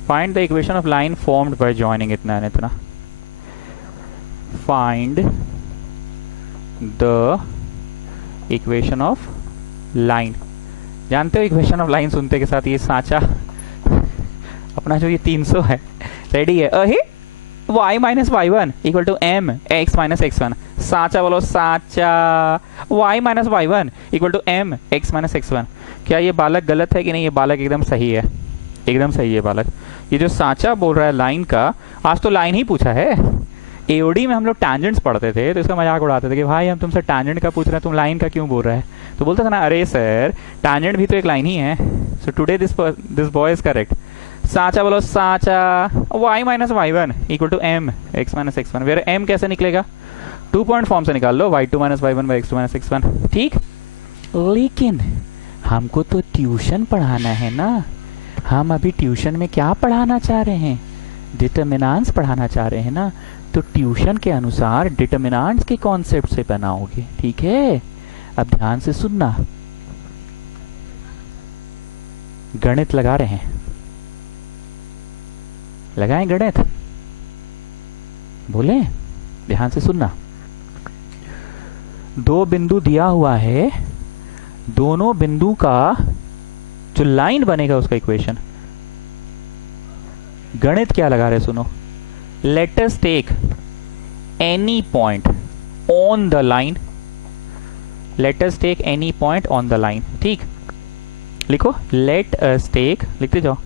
find the equation of line formed by joining इतना एंड इतना। Find the equation of line. जानते हो इक्वेशन ऑफ लाइन सुनते के साथ ये साचा अपना जो ये 300 है रेडी है। अहे y - y1 = m x - x1। साचा बोलो, साचा। y - y1 = m x - x1। क्या ये बालक गलत है कि नहीं? ये बालक एकदम सही है, एकदम सही है बालक। ये जो साचा बोल रहा है लाइन का, आज तो लाइन ही पूछा है। एओडी में हम लोग टैंजेंट्स पढ़ते थे तो इसका मजाक उड़ाते थे कि भाई हम तुमसे टैंजेंट का पूछ रहे हैं, तुम लाइन का क्यों बोल रहे हैं? तो बोलता था ना, अरे सर टैंजेंट भी तो एक लाइन ही है। So today this boy is correct. साचा बोलो साचा। y minus y one equal to m x minus x one, where m कैसे निकलेगा? 2 पॉइंट फॉर्म से निकाल लो, y2 minus y one by x two minus x one. ठीक, लेकिन हमको तो ट्यूशन पढ़ाना है ना, हम अभी ट्यूशन में क्या पढ़ाना चाह रहे हैं? डिटर्मिनेंट्स पढ़ाना चाह रहे हैं ना, तो ट्यूशन के अनुसार डिटर्मिनेंट्स के कॉन्सेप्ट से बनाओगे। ठीक है, अब ध्यान से सुनना, गणित लगा रहे हैं, लगाएं गणित, बोले ध्यान से सुनना। दो बिंदु दिया हुआ है, दोनों बिंदु का जो लाइन बनेगा उसका इक्वेशन, गणित क्या लगा रहे सुनो। Let us take any point on the line, let us take any point on the line. ठीक, लिखो लेट अस टेक, लिखते जाओ,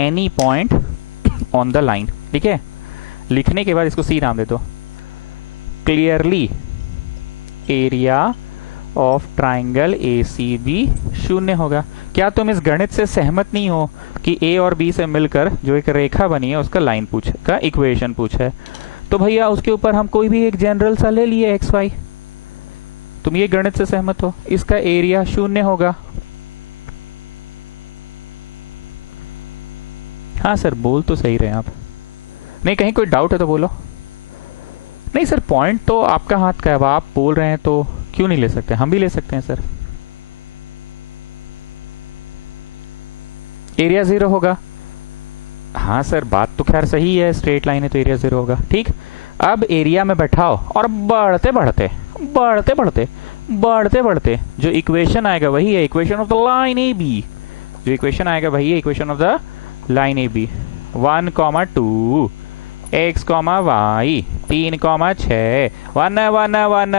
any point on the line. ठीक है, लिखने के बाद इसको सी नाम दे दो। Clearly area of triangle ACB शून्य होगा। क्या तुम इस गणित से सहमत नहीं हो कि A और B से मिलकर जो एक रेखा बनी है उसका लाइन पूछे का इक्वेशन पूछा है? तो भैया उसके ऊपर हम कोई भी एक जनरल सा ले लिए XY। तुम ये गणित से सहमत हो, इसका एरिया शून्य होगा। हाँ सर, बोल तो सही रहे आप। नहीं, कहीं कोई डाउट है तो बोलो। नहीं सर, पॉइंट तो आपका हाथ का है, अब आप बोल रहे हैं तो क्यों नहीं ले सकते? हम भी ले सकते हैं सर। एरिया 0 होगा। हाँ सर, बात तो खैर सही है, स्ट्रेट लाइन है तो एरिया 0 होगा। ठीक, अब एरिया में बैठाओ और बढ़ते बढ़ते बढ़ते बढ़ते बढ़ते बढ़ते जो इक्वेशन आएगा वही है equation of the line AB। जो इक्वेशन आएगा वही है equation of the line AB। 1, 2 x, y 3, 6 1 1 1।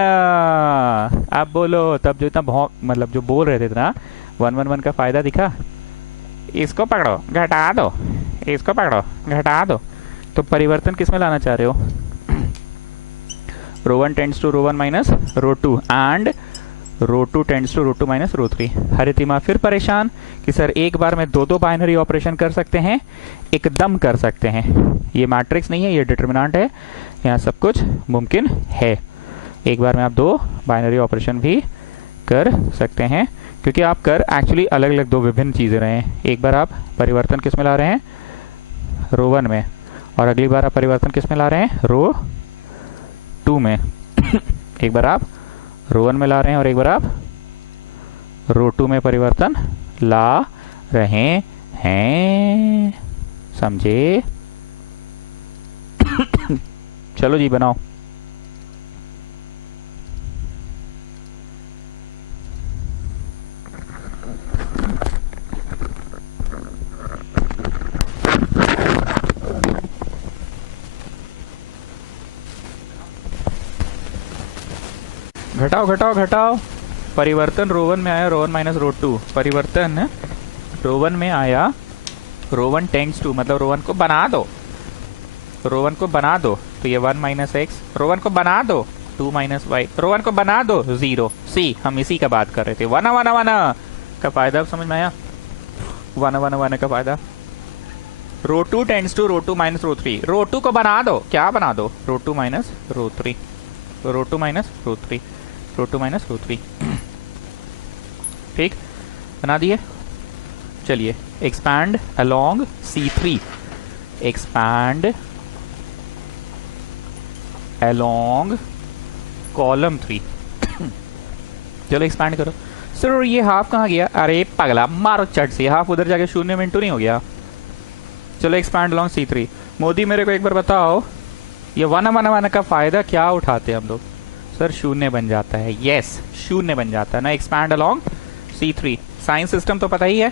अब बोलो, तब जो इतना मतलब जो बोल रहे थे ना 1 1 1 का फायदा दिखा। इसको पकड़ो घटा दो, इसको पकड़ो घटा दो। तो परिवर्तन किस में लाना चाह रहे हो? ρ1 tends to ρ1 minus ρ2 and ρ2 tends to ρ2 minus ρ3। Haritima फिर परेशान कि सर एक बार में दो बाइनरी ऑपरेशन कर सकते हैं? एकदम कर सकते हैं। ये मैट्रिक्स नहीं है, ये डिटर्मिनेंट है, यहाँ सब कुछ मुमकिन है। एक बार में आप 2 बाइनरी ऑपरेशन भी कर सकते हैं, क्योंकि आप कर एक्चुअली अलग अलग 2 विभिन्न चीजें रहे हैं। एक बार आप परिवर्तन किस में ला रहे हैं? ρ1 में, और अगली बार आप परिवर्तन किस में ला रहे हैं? ρ2 में। एक बार आप ρ1 में ला रहे हैं और एक बार आप ρ2 में परिवर्तन ला रहे हैं, समझे? चलो जी बनाओ। घटाओ घटाओ घटाओ। परिवर्तन ρ1 में आया ρ1 माइनस ρ2। परिवर्तन ρ1 में आया ρ1 टेंड्स टू, मतलब ρ1 को बना दो, ρ1 को बना दो तो ये 1 माइनस एक्स, ρ1 को बना दो 2 माइनस वाई, ρ1 को बना दो 0 सी। हम इसी का बात कर रहे थे। 1 1 1 का फायदा अब समझ में आया? 1 1 1 का फायदा। ρ2 टेंड्स टू ρ2 माइनस ρ3। ρ2 को बना दो, क्या बना दो? ρ2 माइनस ρ3, ρ2 माइनस ρ3, ρ2 माइनस ρ3। ठीक, बना दिए। चलिए, expand along C3, expand along column 3। चलो एक्सपैंड करो। सर ये हाफ कहाँ गया? अरे पगला, मारो चट से, हाफ उधर जाके 0 में इंटू नहीं हो गया? चलो एक्सपैंड अलोंग C3। मोदी मेरे को एक बार बताओ, ये 1 1 1 का फायदा क्या उठाते हैं हम लोग? सर 0 बन जाता है। यस, 0 बन जाता है ना। Expand along C3। Sign system तो पता ही है,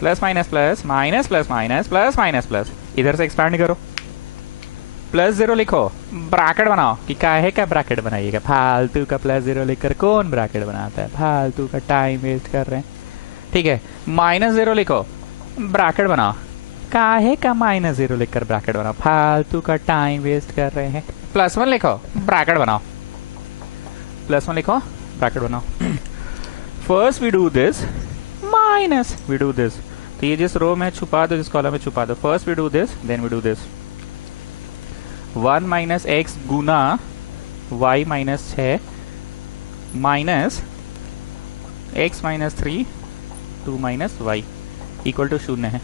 plus minus plus minus plus minus plus minus plus. इधर से एक्सपैंड करो, +0 लिखो, ब्रैकेट बनाओ। कि काहे का ब्रैकेट बनाइएगा? फालतू का +0 लिखकर कौन ब्रैकेट बनाता है? फालतू का टाइम वेस्ट कर रहे हैं। ठीक है, -0 लिखो, ब्रैकेट बनाओ। काहे का -0 लिखकर ब्रैकेट बनाओ? फालतू का टाइम वेस्ट कर रहे हैं। +1 लिखो, ब्रैकेट बनाओ। +1 लिखो, ब्रैकेट बनाओ। First we do this, minus we do this. तो ये जिस रो में छुपा दो, जिस कॉलम में छुपा दो. First we do this, then we do this. 1 minus x गुना y minus 6 minus x minus 3 2 minus y equal to 0 है.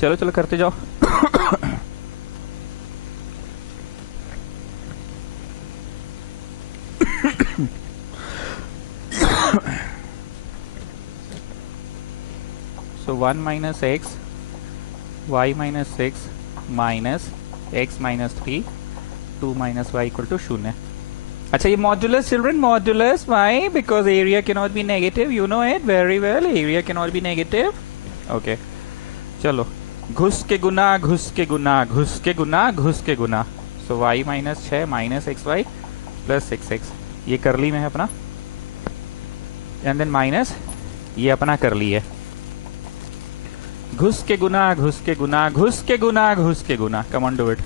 चलो चलो करते जाओ. So 1 minus x, y minus 6 minus x minus 3 2 minus y equal to 0. अच्छा, ये modulus children, modulus. Why? Because area can not be negative. You know it very well. Area can not be negative. Okay, चलो. घुस के गुना, घुस के गुना, घुस के गुना, घुस के गुना. So y minus 6 minus x y plus 6x. ये कर ली मैं अपना, एंड देन माइनस ये अपना कर ली है. घुस के गुना, घुस के गुना, घुस के गुना, घुस के गुना. Come on do it.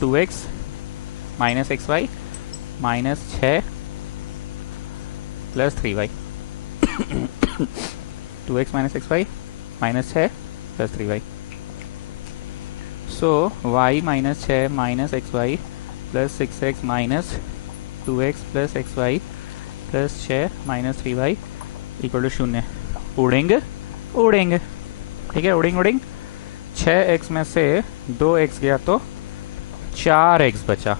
2x minus x y minus 6 plus 3y. 2x minus x y minus 6 plus 3y. So y minus 6 minus x y plus 6x minus 2x plus x y plus 6 minus 3y equal to 0. उड़ेंगे उड़ेंगे. ठीक है, उड़ेंगे उड़ेंगे. 6x में से 2x गया तो 4x बचा.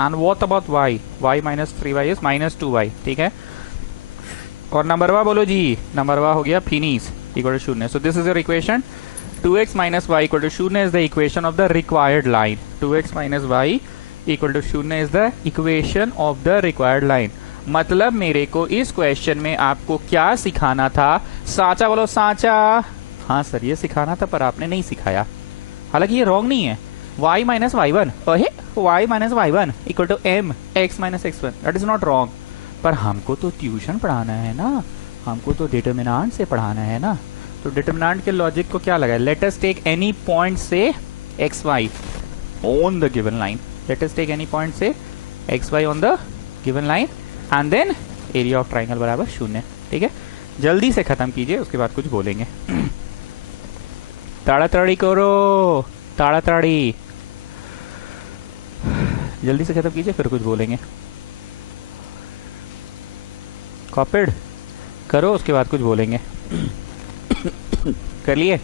And what about y? y minus 3y is minus 2y. ठीक है, और नंबरवा बोलो जी. नंबरवा हो गया finish equal to 0. So this is your equation. 2x minus y equal to 0 is the equation of the required line. 2x minus y equal to 0 is the equation of the required line. मतलब मेरे को इस question में आपको क्या सिखाना था? साचा बोलो, साचा. हाँ सर, ये सिखाना था पर आपने नहीं सिखाया. हालांकि ये रॉन्ग नहीं है. y minus y one, y minus y one equal to m x minus x1. That is not wrong. पर हमको तो ट्यूशन पढ़ाना है ना, हमको तो डिटर्मिनेंट से पढ़ाना है ना. तो डिटर्मिनेंट के लॉजिक को क्या लगा? Let us take any point say xy on the given line. Let us take any point say xy on the given line and then area of triangle बराबर 0. ठीक है, जल्दी से खत्म कीजिए, उसके बाद कुछ बोलेंगे. ताड़ाताड़ी करो, ताड़ाताड़ी. जल्दी से खत्म कीजिए, फिर कुछ बोलेंगे. कॉपीड करो, उसके बाद कुछ बोलेंगे. कर लिए?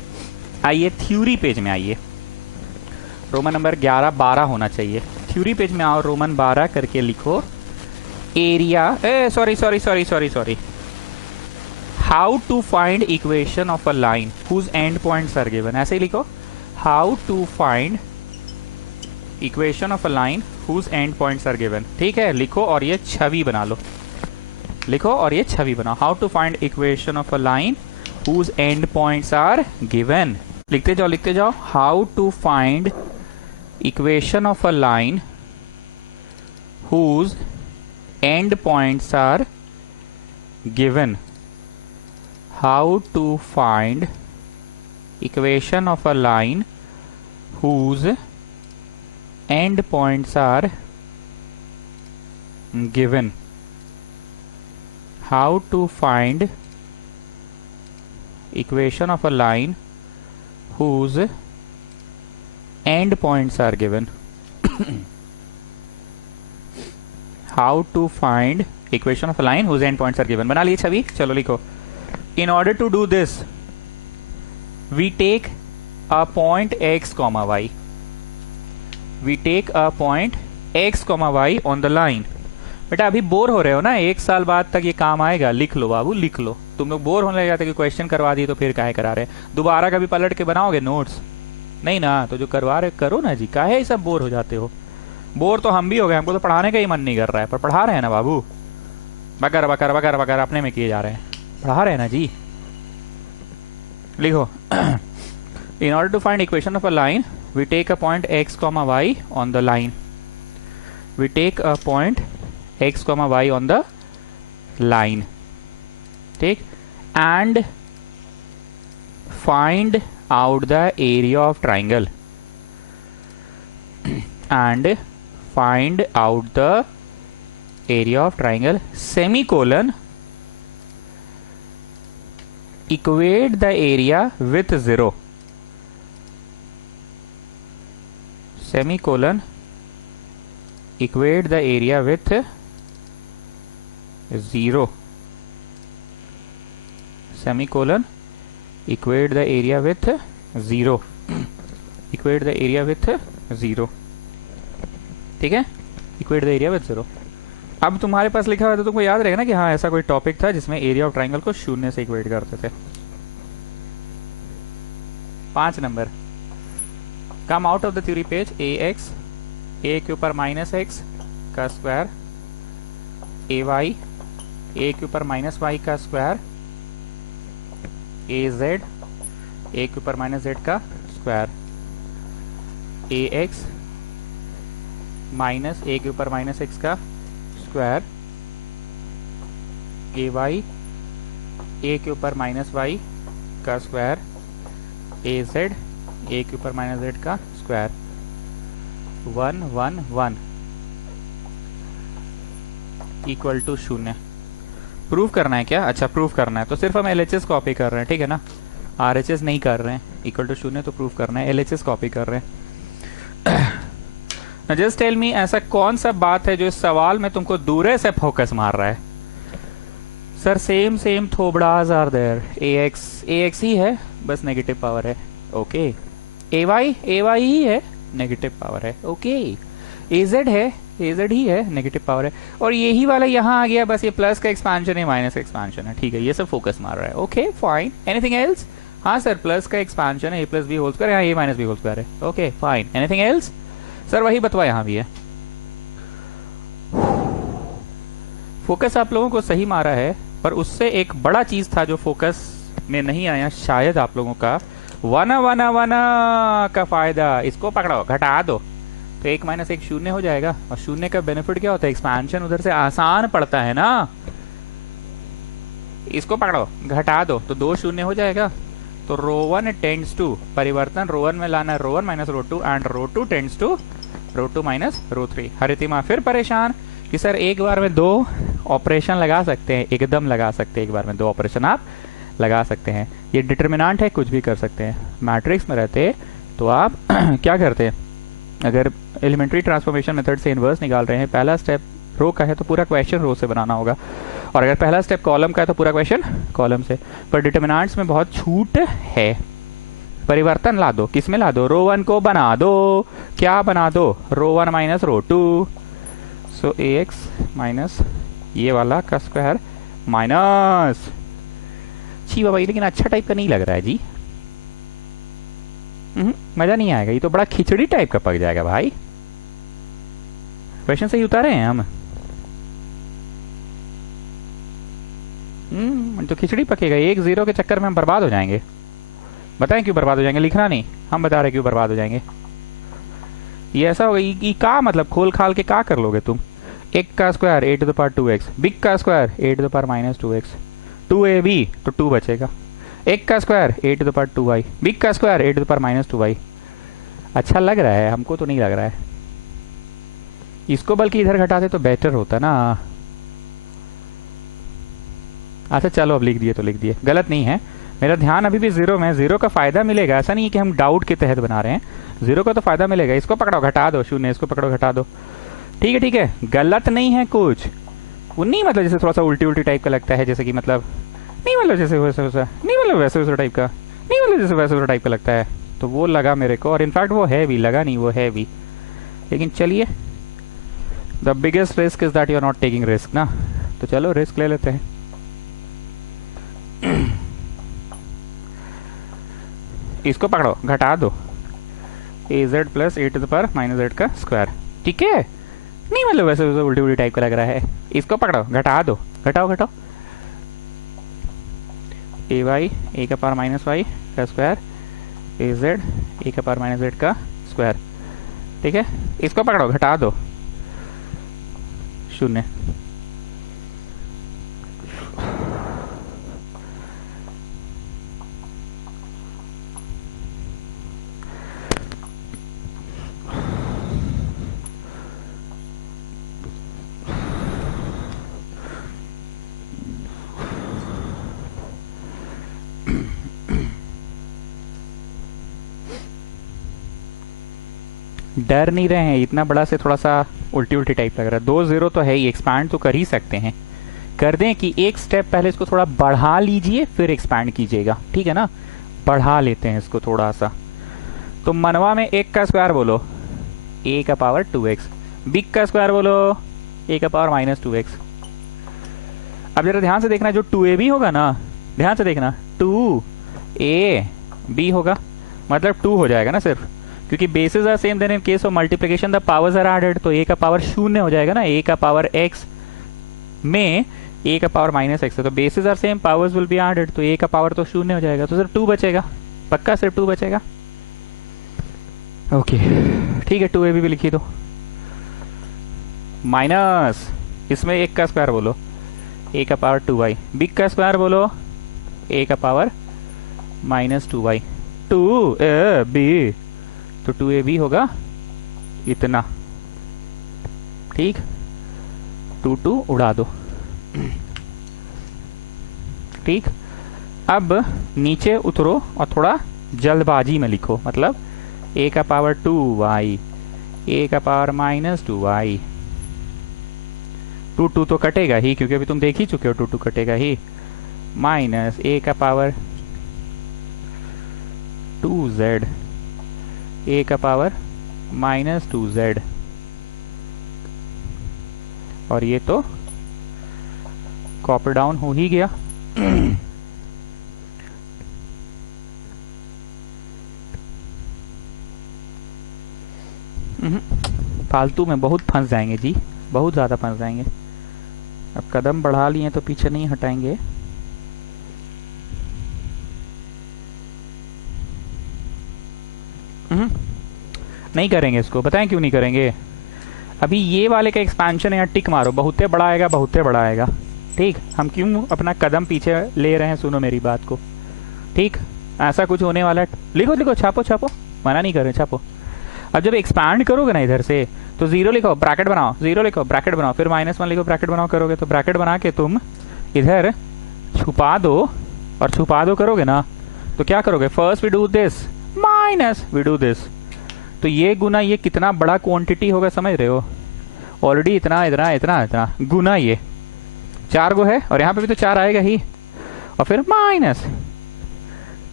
आइए थ्योरी पेज में आइए. रोमन नंबर 11 12 होना चाहिए. थ्योरी पेज में आओ, रोमन 12 करके लिखो. Area, sorry, how to find equation of a line whose end points are given. ऐसे ही लिखो. How to find equation of a line whose end points are given. ठीक है, लिखो और ये छवि बना लो. लिखो और ये छवि बनाओ. How to find equation of a line whose end points are given. लिखते जाओ, लिखते जाओ. How to find equation of a line whose end points are given. How to find equation of a line whose end points are given. How to find equation of a line whose end points are given. How to find equation of a line whose end points are given. बना लिए छवि. चलो लिखो. In order to do this, we take a point x comma y. We take a point x comma y on the line. बेटा अभी bore हो रहे हो ना, 1 साल बाद तक ये काम आएगा. लिख लो बाबू, लिख लो. तुम लोग बोर होने लग जाते कि क्वेश्चन करवा दिए तो फिर काहे करा रहे. दोबारा कभी पलट के बनाओगे नोट्स? नहीं ना, तो जो करवा रहे करो ना जी. काहे सब बोर हो जाते हो? बोर तो हम भी हो गए, हमको तो पढ़ाने का ही मन नहीं कर रहा है, पर पढ़ा रहे हैं ना बाबू. बकर बकर बकर बकर अपने में किए जा रहे हैं. पढ़ा रहे हैं ना जी. लिखो. In order to find equation of a line we take a point x comma y on the line. We take a point x comma y on the line. ठीक. And find out the area of triangle and find out the area of triangle semicolon equate the area with 0 semicolon equate the area with 0 semicolon equate the area with 0 equate the area with 0 ठीक है, equate the area with 0। अब तुम्हारे पास लिखा हुआ है तो तुमको याद रहेगा ना कि हाँ ऐसा कोई टॉपिक था जिसमें एरिया ऑफ ट्राइंगल को शून्य से इक्वेट करते थे। 5 नंबर, come out of the theory page a x a के ऊपर माइनस एक्स का स्क्वायर ए वाई ए के ऊपर माइनस वाई का स्क्वायर ए जेड ए के ऊपर माइनस जेड का square a x minus a के ऊपर माइनस एक्स का स्क्वायर ए वाई ए के ऊपर माइनस वाई का स्क्वायर ए जेड ए के ऊपर माइनस जेड का स्क्वायर 1 1 1 इक्वल टू 0। प्रूव करना है क्या? अच्छा प्रूव करना है तो सिर्फ हम LHS कॉपी कर रहे हैं, ठीक है ना, RHS नहीं कर रहे हैं। इक्वल टू 0 तो प्रूव करना है, LHS कॉपी कर रहे हैं। जस्ट टेल मी, ऐसा कौन सा बात है जो इस सवाल में तुमको दूरे से फोकस मार रहा है? सर सेम थोबड़ाज आर देयर, ए एक्स ही है बस नेगेटिव पावर है, ओके। ए वाई ही है नेगेटिव पावर है, ओके। ए जेड है, ए जेड ही है नेगेटिव पावर है, और यही वाला यहाँ आ गया बस, ये प्लस का एक्सपांशन है माइनस का एक्सपांशन है, ठीक है, ये सब फोकस मार रहा है, ओके फाइन। Anything else? हाँ सर प्लस का एक्सपांशन है, ए प्लस बी होल स्क्वायर, यहाँ ए माइनस बी होल स्क्वायर है, okay fine. Anything else? Sir वही बतवा यहाँ भी है। फोकस आप लोगों को सही मारा है, पर उससे एक बड़ा चीज था जो फोकस में नहीं आया शायद आप लोगों का, वना का फायदा। इसको पकड़ो, घटा दो तो 1 माइनस 1 0 हो जाएगा, और 0 का बेनिफिट क्या होता है? एक्सपांशन उधर से आसान पड़ता है ना। इसको पकड़ो, घटा दो तो 2 0 हो जाएगा। तो रो1 टेंड्स टू, परिवर्तन रो1 में लाना है row minus row, and row tends to row minus row. Haritima फिर परेशान कि सर एक बार में 2 ऑपरेशन लगा सकते हैं, एकदम लगा सकते हैं, एक बार में 2 ऑपरेशन आप लगा सकते हैं। ये डिटर्मिनेंट है, कुछ भी कर सकते हैं। मैट्रिक्स में रहते तो आप क्या करते हैं? अगर एलिमेंट्री ट्रांसफॉर्मेशन मेथड से इनवर्स निकाल रहे हैं, पहला स्टेप रो का है तो पूरा क्वेश्चन रो से बनाना होगा, और अगर पहला स्टेप कॉलम का है तो पूरा क्वेश्चन कॉलम से। पर डिटर्मिनेंट्स में बहुत छूट है, परिवर्तन ला दो। किस में ला दो? रो1 को बना दो। क्या बना दो? रो1 माइनस रो2, सो ए एक्स माइनस ये वाला का स्क्वायर माइनस, छी बाबा, लेकिन अच्छा टाइप का नहीं लग रहा है जी, मजा नहीं आएगा, ये तो बड़ा खिचड़ी टाइप का पक जाएगा भाई। क्वेश्चन सही उतारे हैं हम, तो खिचड़ी पकेगा। 1-0 के चक्कर में हम बर्बाद हो जाएंगे। बताएं क्यों बर्बाद हो जाएंगे? लिखना नहीं, हम बता रहे क्यों बर्बाद हो जाएंगे। ये ऐसा होगा, ये का मतलब खोल खाल के का कर लोगे तुम? 1 का square a to the power 2x, big का square a to the power minus 2x, 2ab तो 2 बचेगा। 1 का square a to the power 2y, big का square a to the power minus 2y। अच्छा लग रहा है, हमको तो नहीं लग रहा है। इसको बल्कि इधर घटाते तो बेटर होता ना। अच्छा चलो अब लिख दिए तो लिख दिए, गलत नहीं है। मेरा ध्यान अभी भी 0 में, 0 का फायदा मिलेगा, ऐसा नहीं है कि हम डाउट के तहत बना रहे हैं, 0 का तो फायदा मिलेगा। इसको पकड़ो घटा दो 0, इसको पकड़ो घटा दो, ठीक है, गलत नहीं है कुछ। वो नहीं मतलब जैसे थोड़ा सा उल्टी टाइप का लगता है, जैसे कि मतलब नहीं मतलब जैसे वैसे नहीं मतलब वैसे टाइप का नहीं मतलब जैसे वैसे टाइप का लगता है, तो वो लगा मेरे को, और इनफैक्ट वो है भी, लगा नहीं वो है भी। लेकिन चलिए, the biggest risk is that you are not taking risk ना, तो चलो रिस्क ले लेते हैं। इसको पकड़ो घटा दो, a z plus a to the power minus z का स्क्वायर, ठीक है, नहीं मतलब वैसे उल्टी टाइप का लग रहा है। इसको पकड़ो घटा दो, घटाओ ए वाई ए का पावर माइनस वाई का स्क्वायर, ए जेड ए का पावर माइनस जेड का स्क्वायर, ठीक है। इसको पकड़ो घटा दो 0, डर नहीं रहे हैं, इतना बड़ा से थोड़ा सा उल्टी उल्टी टाइप लग रहा है। 2 0 तो है ही, एक्सपैंड तो कर ही सकते हैं। कर दें कि एक स्टेप पहले इसको थोड़ा बढ़ा लीजिए फिर एक्सपैंड कीजिएगा, ठीक है ना। बढ़ा लेते हैं इसको थोड़ा सा। तो मनवा में 1 का स्क्वायर बोलो a का पावर 2x, बिग का स्क्वायर बोलो a का पावर -2x। अब जरा ध्यान से देखना, जो 2ab होगा ना, ध्यान से देखना 2ab होगा, मतलब 2 हो जाएगा ना सिर्फ, क्योंकि bases are same. Then in case of multiplication the powers are added, तो a का पावर 0 हो जाएगा ना। a का पावर x में a का पावर -x है, तो bases are same, powers will be added, तो a का पावर तो 0 हो जाएगा, तो सिर्फ 2 बचेगा, पक्का सिर्फ 2 बचेगा। ओके ठीक है, 2ab भी लिखिए। तो माइनस इसमें 1 का स्क्वायर बोलो a का पावर 2y, बिग का स्क्वायर बोलो a का पावर -2y, 2ab, तो 2ab होगा इतना, ठीक। 2 2 उड़ा दो, ठीक। अब नीचे उतरो और थोड़ा जल्दबाजी में लिखो, मतलब a का पावर 2y, a का पावर -2y। 2 2 तो कटेगा ही, क्योंकि अभी तुम देख ही चुके हो 2 2 कटेगा ही, माइनस a का पावर 2z, a का पावर -2z, और ये तो कॉपी डाउन हो ही गया। फालतू में बहुत फंस जाएंगे जी, बहुत ज़्यादा फंस जाएंगे। अब कदम बढ़ा लिए तो पीछे नहीं हटाएंगे। नहीं करेंगे इसको, बताएं क्यों नहीं करेंगे। अभी ये वाले का एक्सपेंशन है, यहाँ टिक मारो, बहुते बड़ा आएगा, बहुते बड़ा आएगा, ठीक। हम क्यों अपना कदम पीछे ले रहे हैं, सुनो मेरी बात को, ठीक। ऐसा कुछ होने वाला है, लिखो लिखो, छापो छापो, मना नहीं कर रहे, छापो। अब जब एक्सपैंड करोगे ना इधर से, तो 0 लिखो, ब्रैकेट बनाओ, 0 लिखो, ब्रैकेट बनाओ, फिर -1 लिखो, ब्रैकेट बनाओ करोगे, तो ब्रैकेट बना के तुम इधर छुपा दो, और छुपा दो करोगे ना, तो क्या करोगे, first we do this minus we do this, तो ये गुना ये कितना बड़ा क्वांटिटी होगा, समझ रहे हो। ऑलरेडी इतना इतना इतना इतना गुना ये 4 गो है, और यहाँ पे भी तो 4 आएगा ही, और फिर माइनस,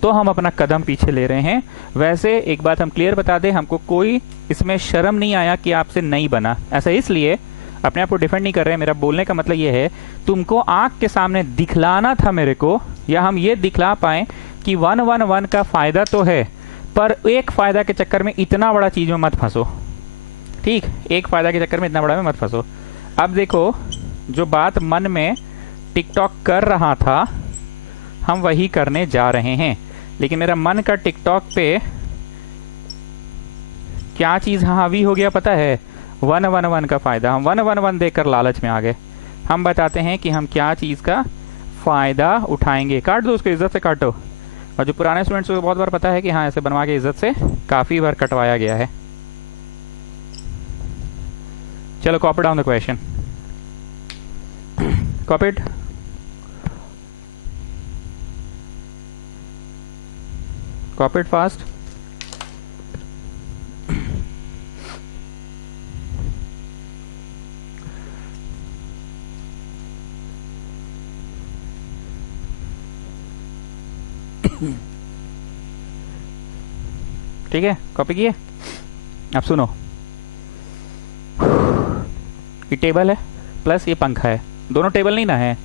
तो हम अपना कदम पीछे ले रहे हैं। वैसे एक बात हम क्लियर बता दें, हमको कोई इसमें शर्म नहीं आया कि आपसे नहीं बना, ऐसा इसलिए अपने आप को डिफेंड नहीं कर रहे हैं। मेरा बोलने का मतलब ये है, तुमको आंख के सामने दिखलाना था मेरे को, या हम ये दिखला पाए कि 1 1 1 का फायदा तो है, पर एक फायदा के चक्कर में इतना बड़ा चीज में मत फंसो, ठीक। एक फायदा के चक्कर में इतना बड़ा में मत फंसो। अब देखो, जो बात मन में टिकटॉक कर रहा था, हम वही करने जा रहे हैं, लेकिन मेरा मन का टिकटॉक पे क्या चीज हावी हो गया पता है, 1 1 1 का फायदा। हम 1 1 1 देखकर लालच में आ गए। हम बताते हैं कि हम क्या चीज का फायदा उठाएंगे। काट दो उसको, इज्जत से काटो। और जो पुराने स्टूडेंट्स को बहुत बार पता है कि हाँ, ऐसे बनवा के इज्जत से काफी बार कटवाया गया है। चलो copy down the question, copied. Copy it fast. ठीक है, कॉपी किए। अब सुनो, ये टेबल है प्लस ये पंखा है, दोनों टेबल नहीं ना है,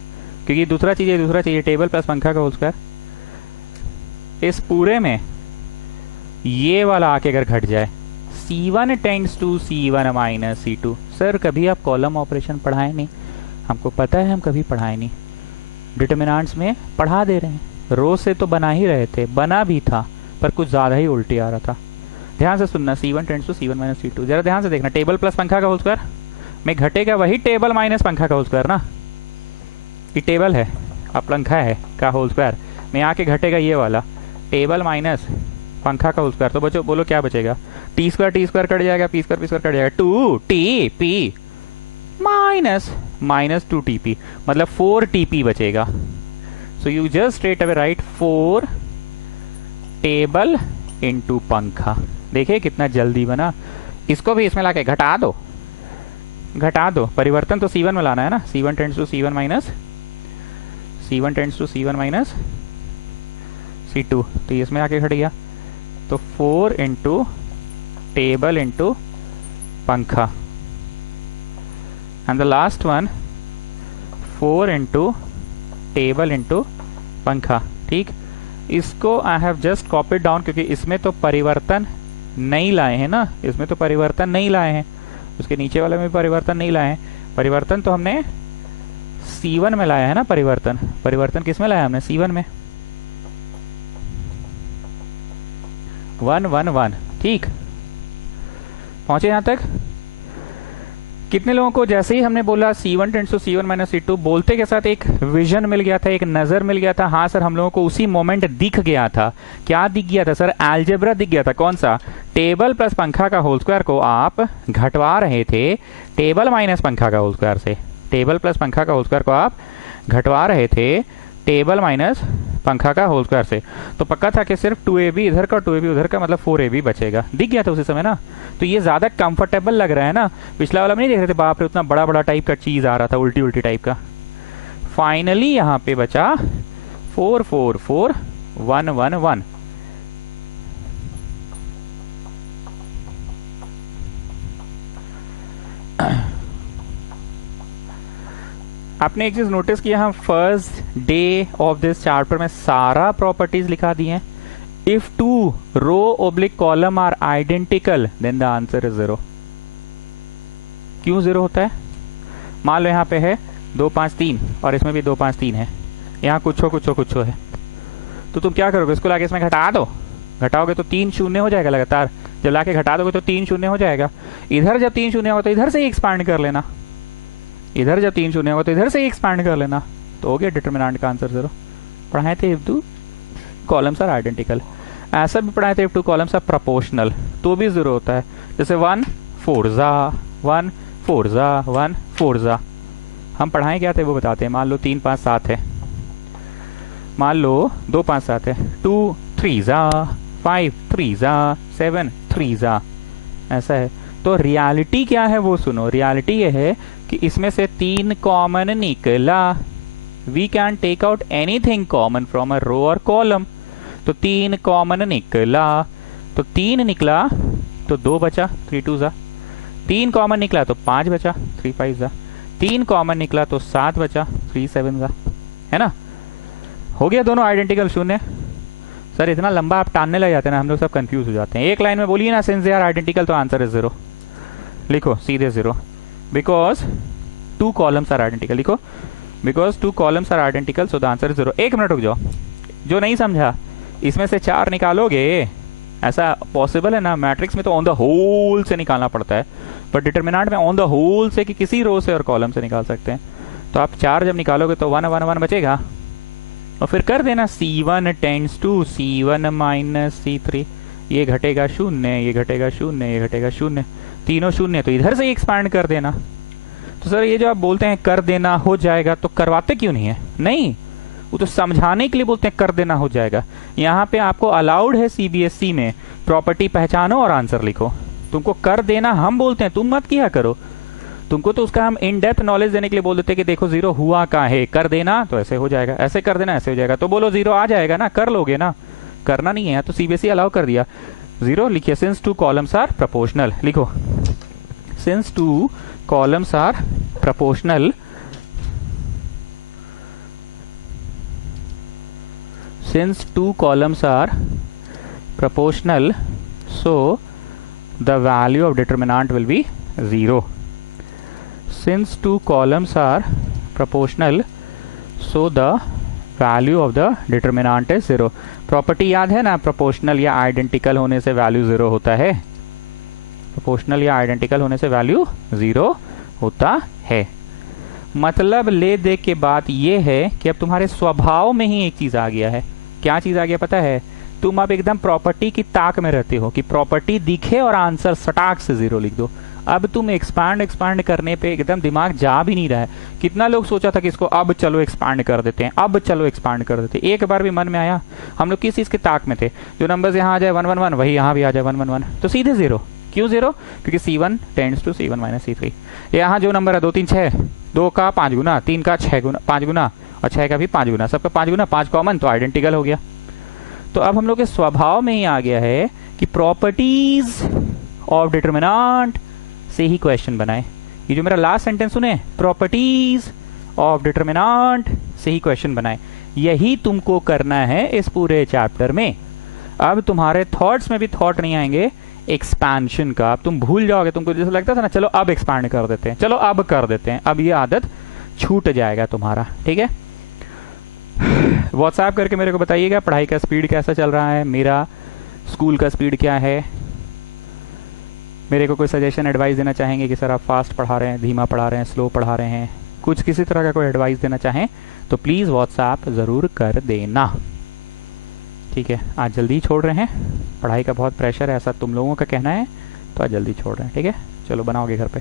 क्योंकि दूसरा चीज है, दूसरा चीज टेबल प्लस पंखा का होल स्क्वायर। इस पूरे में ये वाला आके अगर घट जाए, C1 tends to C1 minus C2। Sir कभी आप कॉलम ऑपरेशन पढ़ाए नहीं, हमको पता है, हम कभी पढ़ाए नहीं। डिटरमिनेंट्स में पढ़ा दे रहे हैं, रो से तो बना ही रहे थे, बना भी था, पर कुछ ज्यादा ही उल्टी आ रहा था। ध्यान से सुनना, C1 tends to C1 minus C2, जरा ध्यान से देखना। टेबल प्लस पंखा का होल स्क्वायर में घटेगा वही टेबल माइनस पंखा का होल स्क्वायर ना, ये टेबल है अब पंखा है का होल स्क्वायर में आके घटेगा ये वाला टेबल माइनस पंखा का होल स्क्वायर। तो बच्चों बोलो क्या बचेगा, टी स्क्वायर कट जाएगा, पी स्क्वायर कट जाएगा, 2TP माइनस 2TP, मतलब 4TP बचेगा। So you just straight away right 4 table into पंखा। देखिए कितना जल्दी बना। इसको भी इसमें लाके घटा दो, घटा दो। परिवर्तन तो C1 में लाना है ना, C1 tends to C1 minus C1 tends to C1 minus C2, तो ये इसमें आके घट गया। तो 4 इंटू टेबल इंटू पंखा, and the last one 4 into table into पंखा। ठीक, इसको I have just copied down, क्योंकि इसमें तो परिवर्तन नहीं लाए हैं ना, इसमें तो परिवर्तन नहीं लाए हैं, उसके नीचे वाले में परिवर्तन नहीं लाए हैं। परिवर्तन तो हमने C1 में लाया है ना, परिवर्तन, परिवर्तन किस में लाया हमने? C1 में। 1 1 1। ठीक, पहुंचे यहां तक? कितने लोगों को जैसे ही हमने बोला C1 tends to C1 minus C2, बोलते के साथ एक विजन मिल गया था, एक नजर मिल गया था? हाँ सर, हम लोगों को उसी मोमेंट दिख गया था। क्या दिख गया था सर? अलजेब्रा दिख गया था। कौन सा? टेबल प्लस पंखा का होल स्क्वायर को आप घटवा रहे थे टेबल माइनस पंखा का होल स्क्वायर से। टेबल प्लस पंखा का होल स्क्वायर को आप घटवा रहे थे टेबल माइनस पंखा का होल स्क्वायर से। तो पक्का था कि सिर्फ 2ab इधर का 2ab उधर का, मतलब 4ab बचेगा। दिख गया था उसी समय ना, तो ये ज्यादा कंफर्टेबल लग रहा है ना। पिछला वाला में नहीं देख रहे थे, बाप रे उतना बड़ा बड़ा टाइप का चीज आ रहा था, उल्टी उल्टी टाइप का। फाइनली यहाँ पे बचा 4 4 4 1 1 1। आपने एक चीज नोटिस किया, हम first day of this chapter में सारा प्रॉपर्टीज लिखा दी हैं। If 2 row oblique column are identical then the answer is 0। क्यों 0 होता है? मान लो यहाँ पे है 2 5 3 और इसमें भी 2 5 3 है, यहाँ कुछ है, तो तुम क्या करोगे? इसको लाके इसमें घटा दो। घटाओगे तो 3 शून्य हो जाएगा लगातार। जब लाके घटा दोगे तो 3 शून्य हो जाएगा। इधर जब 3 शून्य होगा तो इधर से ही एक्सपांड कर लेना, इधर जब 3 शून्य होगा तो इधर से ही एक्सपांड कर लेना, तो हो गया डिटरमिनेंट का आंसर 0। पढ़ाए थे इफ 2 कॉलम्स आर आइडेंटिकल। ऐसा भी पढ़ाए थे इफ 2 कॉलम्स आर प्रोपोर्शनल, तो भी 0 होता है। जैसे 1 4 1 4 1 4। हम पढ़ाए क्या थे वो बताते हैं। मान लो 3 5 7 है, मान लो 2 5 7 है, 2 3 5 3 7 3 ऐसा है। तो रियलिटी क्या है वो सुनो। रियलिटी ये है कि इसमें से 3 कॉमन निकला। We can take out anything common from a row और कॉलम। तो 3 कॉमन निकला, तो 3 निकला तो 2 बचा, 3 2 3 कॉमन निकला तो 5 बचा, 3 5 3 कॉमन निकला तो 7 बचा, 3 7 है ना। हो गया दोनों आइडेंटिकल शून्य। सर इतना लंबा आप टानने लग जाते हैं ना, हम लोग सब कंफ्यूज हो जाते हैं। एक लाइन में बोलिए ना, सिंस दे आर आइडेंटिकल तो आंसर इज 0। लिखो सीधे 0, बिकॉज 2 कॉलम्स आर आइडेंटिकल। लिखो because 2 columns are identical so the answer is 0। 1 minute रुक जाओ, जो नहीं समझा इसमें से 4 निकालोगे, ऐसा पॉसिबल है ना। मैट्रिक्स में तो ऑन द होल से निकालना पड़ता है, पर डिटरमिनेंट में ऑन द होल से कि किसी रो से और कॉलम से निकाल सकते हैं। तो आप 4 जब निकालोगे तो 1 1 1 बचेगा, और फिर कर देना C1 tends to C1 minus C3। ये घटेगा 0, ये घटेगा 0, ये घटेगा 0, तीनों 0, तो इधर से ही एक्सपांड कर देना। तो सर ये जो आप बोलते हैं कर देना हो जाएगा, तो करवाते क्यों नहीं है? नहीं, वो तो समझाने के लिए बोलते हैं कर देना हो जाएगा। यहाँ पे आपको अलाउड है CBSE में प्रॉपर्टी पहचानो और आंसर लिखो। तुमको कर देना हम बोलते हैं, तुम मत किया करो। तुमको तो उसका हम इन डेप्थ नॉलेज देने के लिए बोल देते हैं कि देखो 0 हुआ का है, कर देना तो ऐसे हो जाएगा, ऐसे कर देना ऐसे हो जाएगा। तो बोलो 0 आ जाएगा ना, कर लोगे ना। करना नहीं है तो CBSE अलाउ कर दिया। 0 लिखिए, सिंस 2 कॉलम्स आर प्रोपोर्शनल। लिखो since 2 columns are proportional, since 2 columns are proportional, so the value of determinant will be 0. Since 2 columns are proportional, so the value of the determinant is 0. Property याद है ना, proportional या identical होने से value 0 होता है। Proportional या identical होने से वैल्यू 0 होता है। मतलब ले दे के बात ये है कि अब तुम्हारे स्वभाव में ही एक चीज आ गया है। क्या चीज आ गया पता है? तुम अब एकदम प्रॉपर्टी की ताक में रहते हो कि प्रॉपर्टी दिखे और आंसर सटाक से 0 लिख दो। अब तुम एक्सपांड करने पे एकदम दिमाग जा भी नहीं रहा है। कितना लोग सोचा था कि इसको अब चलो एक्सपांड कर देते हैं, अब चलो एक्सपांड कर देते हैं। एक बार भी मन में आया? हम लोग किस चीज के ताक में थे? जो नंबर्स यहाँ आ जाए 1 1 1 वही यहाँ भी आ जाए 1 1 1, तो सीधे 0। क्यों 0? क्योंकि C1 tends to C1 minus C3। यहाँ जो नंबर है 2 3 6, 2 का 5 गुना, 3 का 6 गुना 5 गुना और 6 का भी 5 गुना, सबका 5 गुना, 5 कॉमन तो आइडेंटिकल हो गया। तो अब हम लोग के स्वभाव में ही आ गया है कि प्रॉपर्टीज ऑफ डिटरमिनेंट से ही क्वेश्चन बनाए। ये जो मेरा लास्ट सेंटेंस सुने, प्रॉपर्टीज ऑफ डिटरमिनेंट से ही क्वेश्चन बनाए, यही तुमको करना है इस पूरे चैप्टर में। अब तुम्हारे थॉट्स में भी थॉट नहीं आएंगे एक्सपेंशन का, अब तुम भूल जाओगे। तुमको जैसे लगता था ना चलो अब एक्सपांड कर देते हैं, चलो अब कर देते हैं, अब ये आदत छूट जाएगा तुम्हारा, ठीक है। व्हाट्सएप करके मेरे को बताइएगा पढ़ाई का स्पीड कैसा चल रहा है, मेरा स्कूल का स्पीड क्या है। मेरे को कोई सजेशन एडवाइस देना चाहेंगे कि सर आप फास्ट पढ़ा रहे हैं, धीमा पढ़ा रहे हैं, स्लो पढ़ा रहे हैं, कुछ किसी तरह का कोई एडवाइस देना चाहें तो प्लीज़ व्हाट्सएप ज़रूर कर देना, ठीक है। आज जल्दी छोड़ रहे हैं, पढ़ाई का बहुत प्रेशर है ऐसा तुम लोगों का कहना है, तो आज जल्दी छोड़ रहे हैं, ठीक है। चलो बनाओगे घर पे।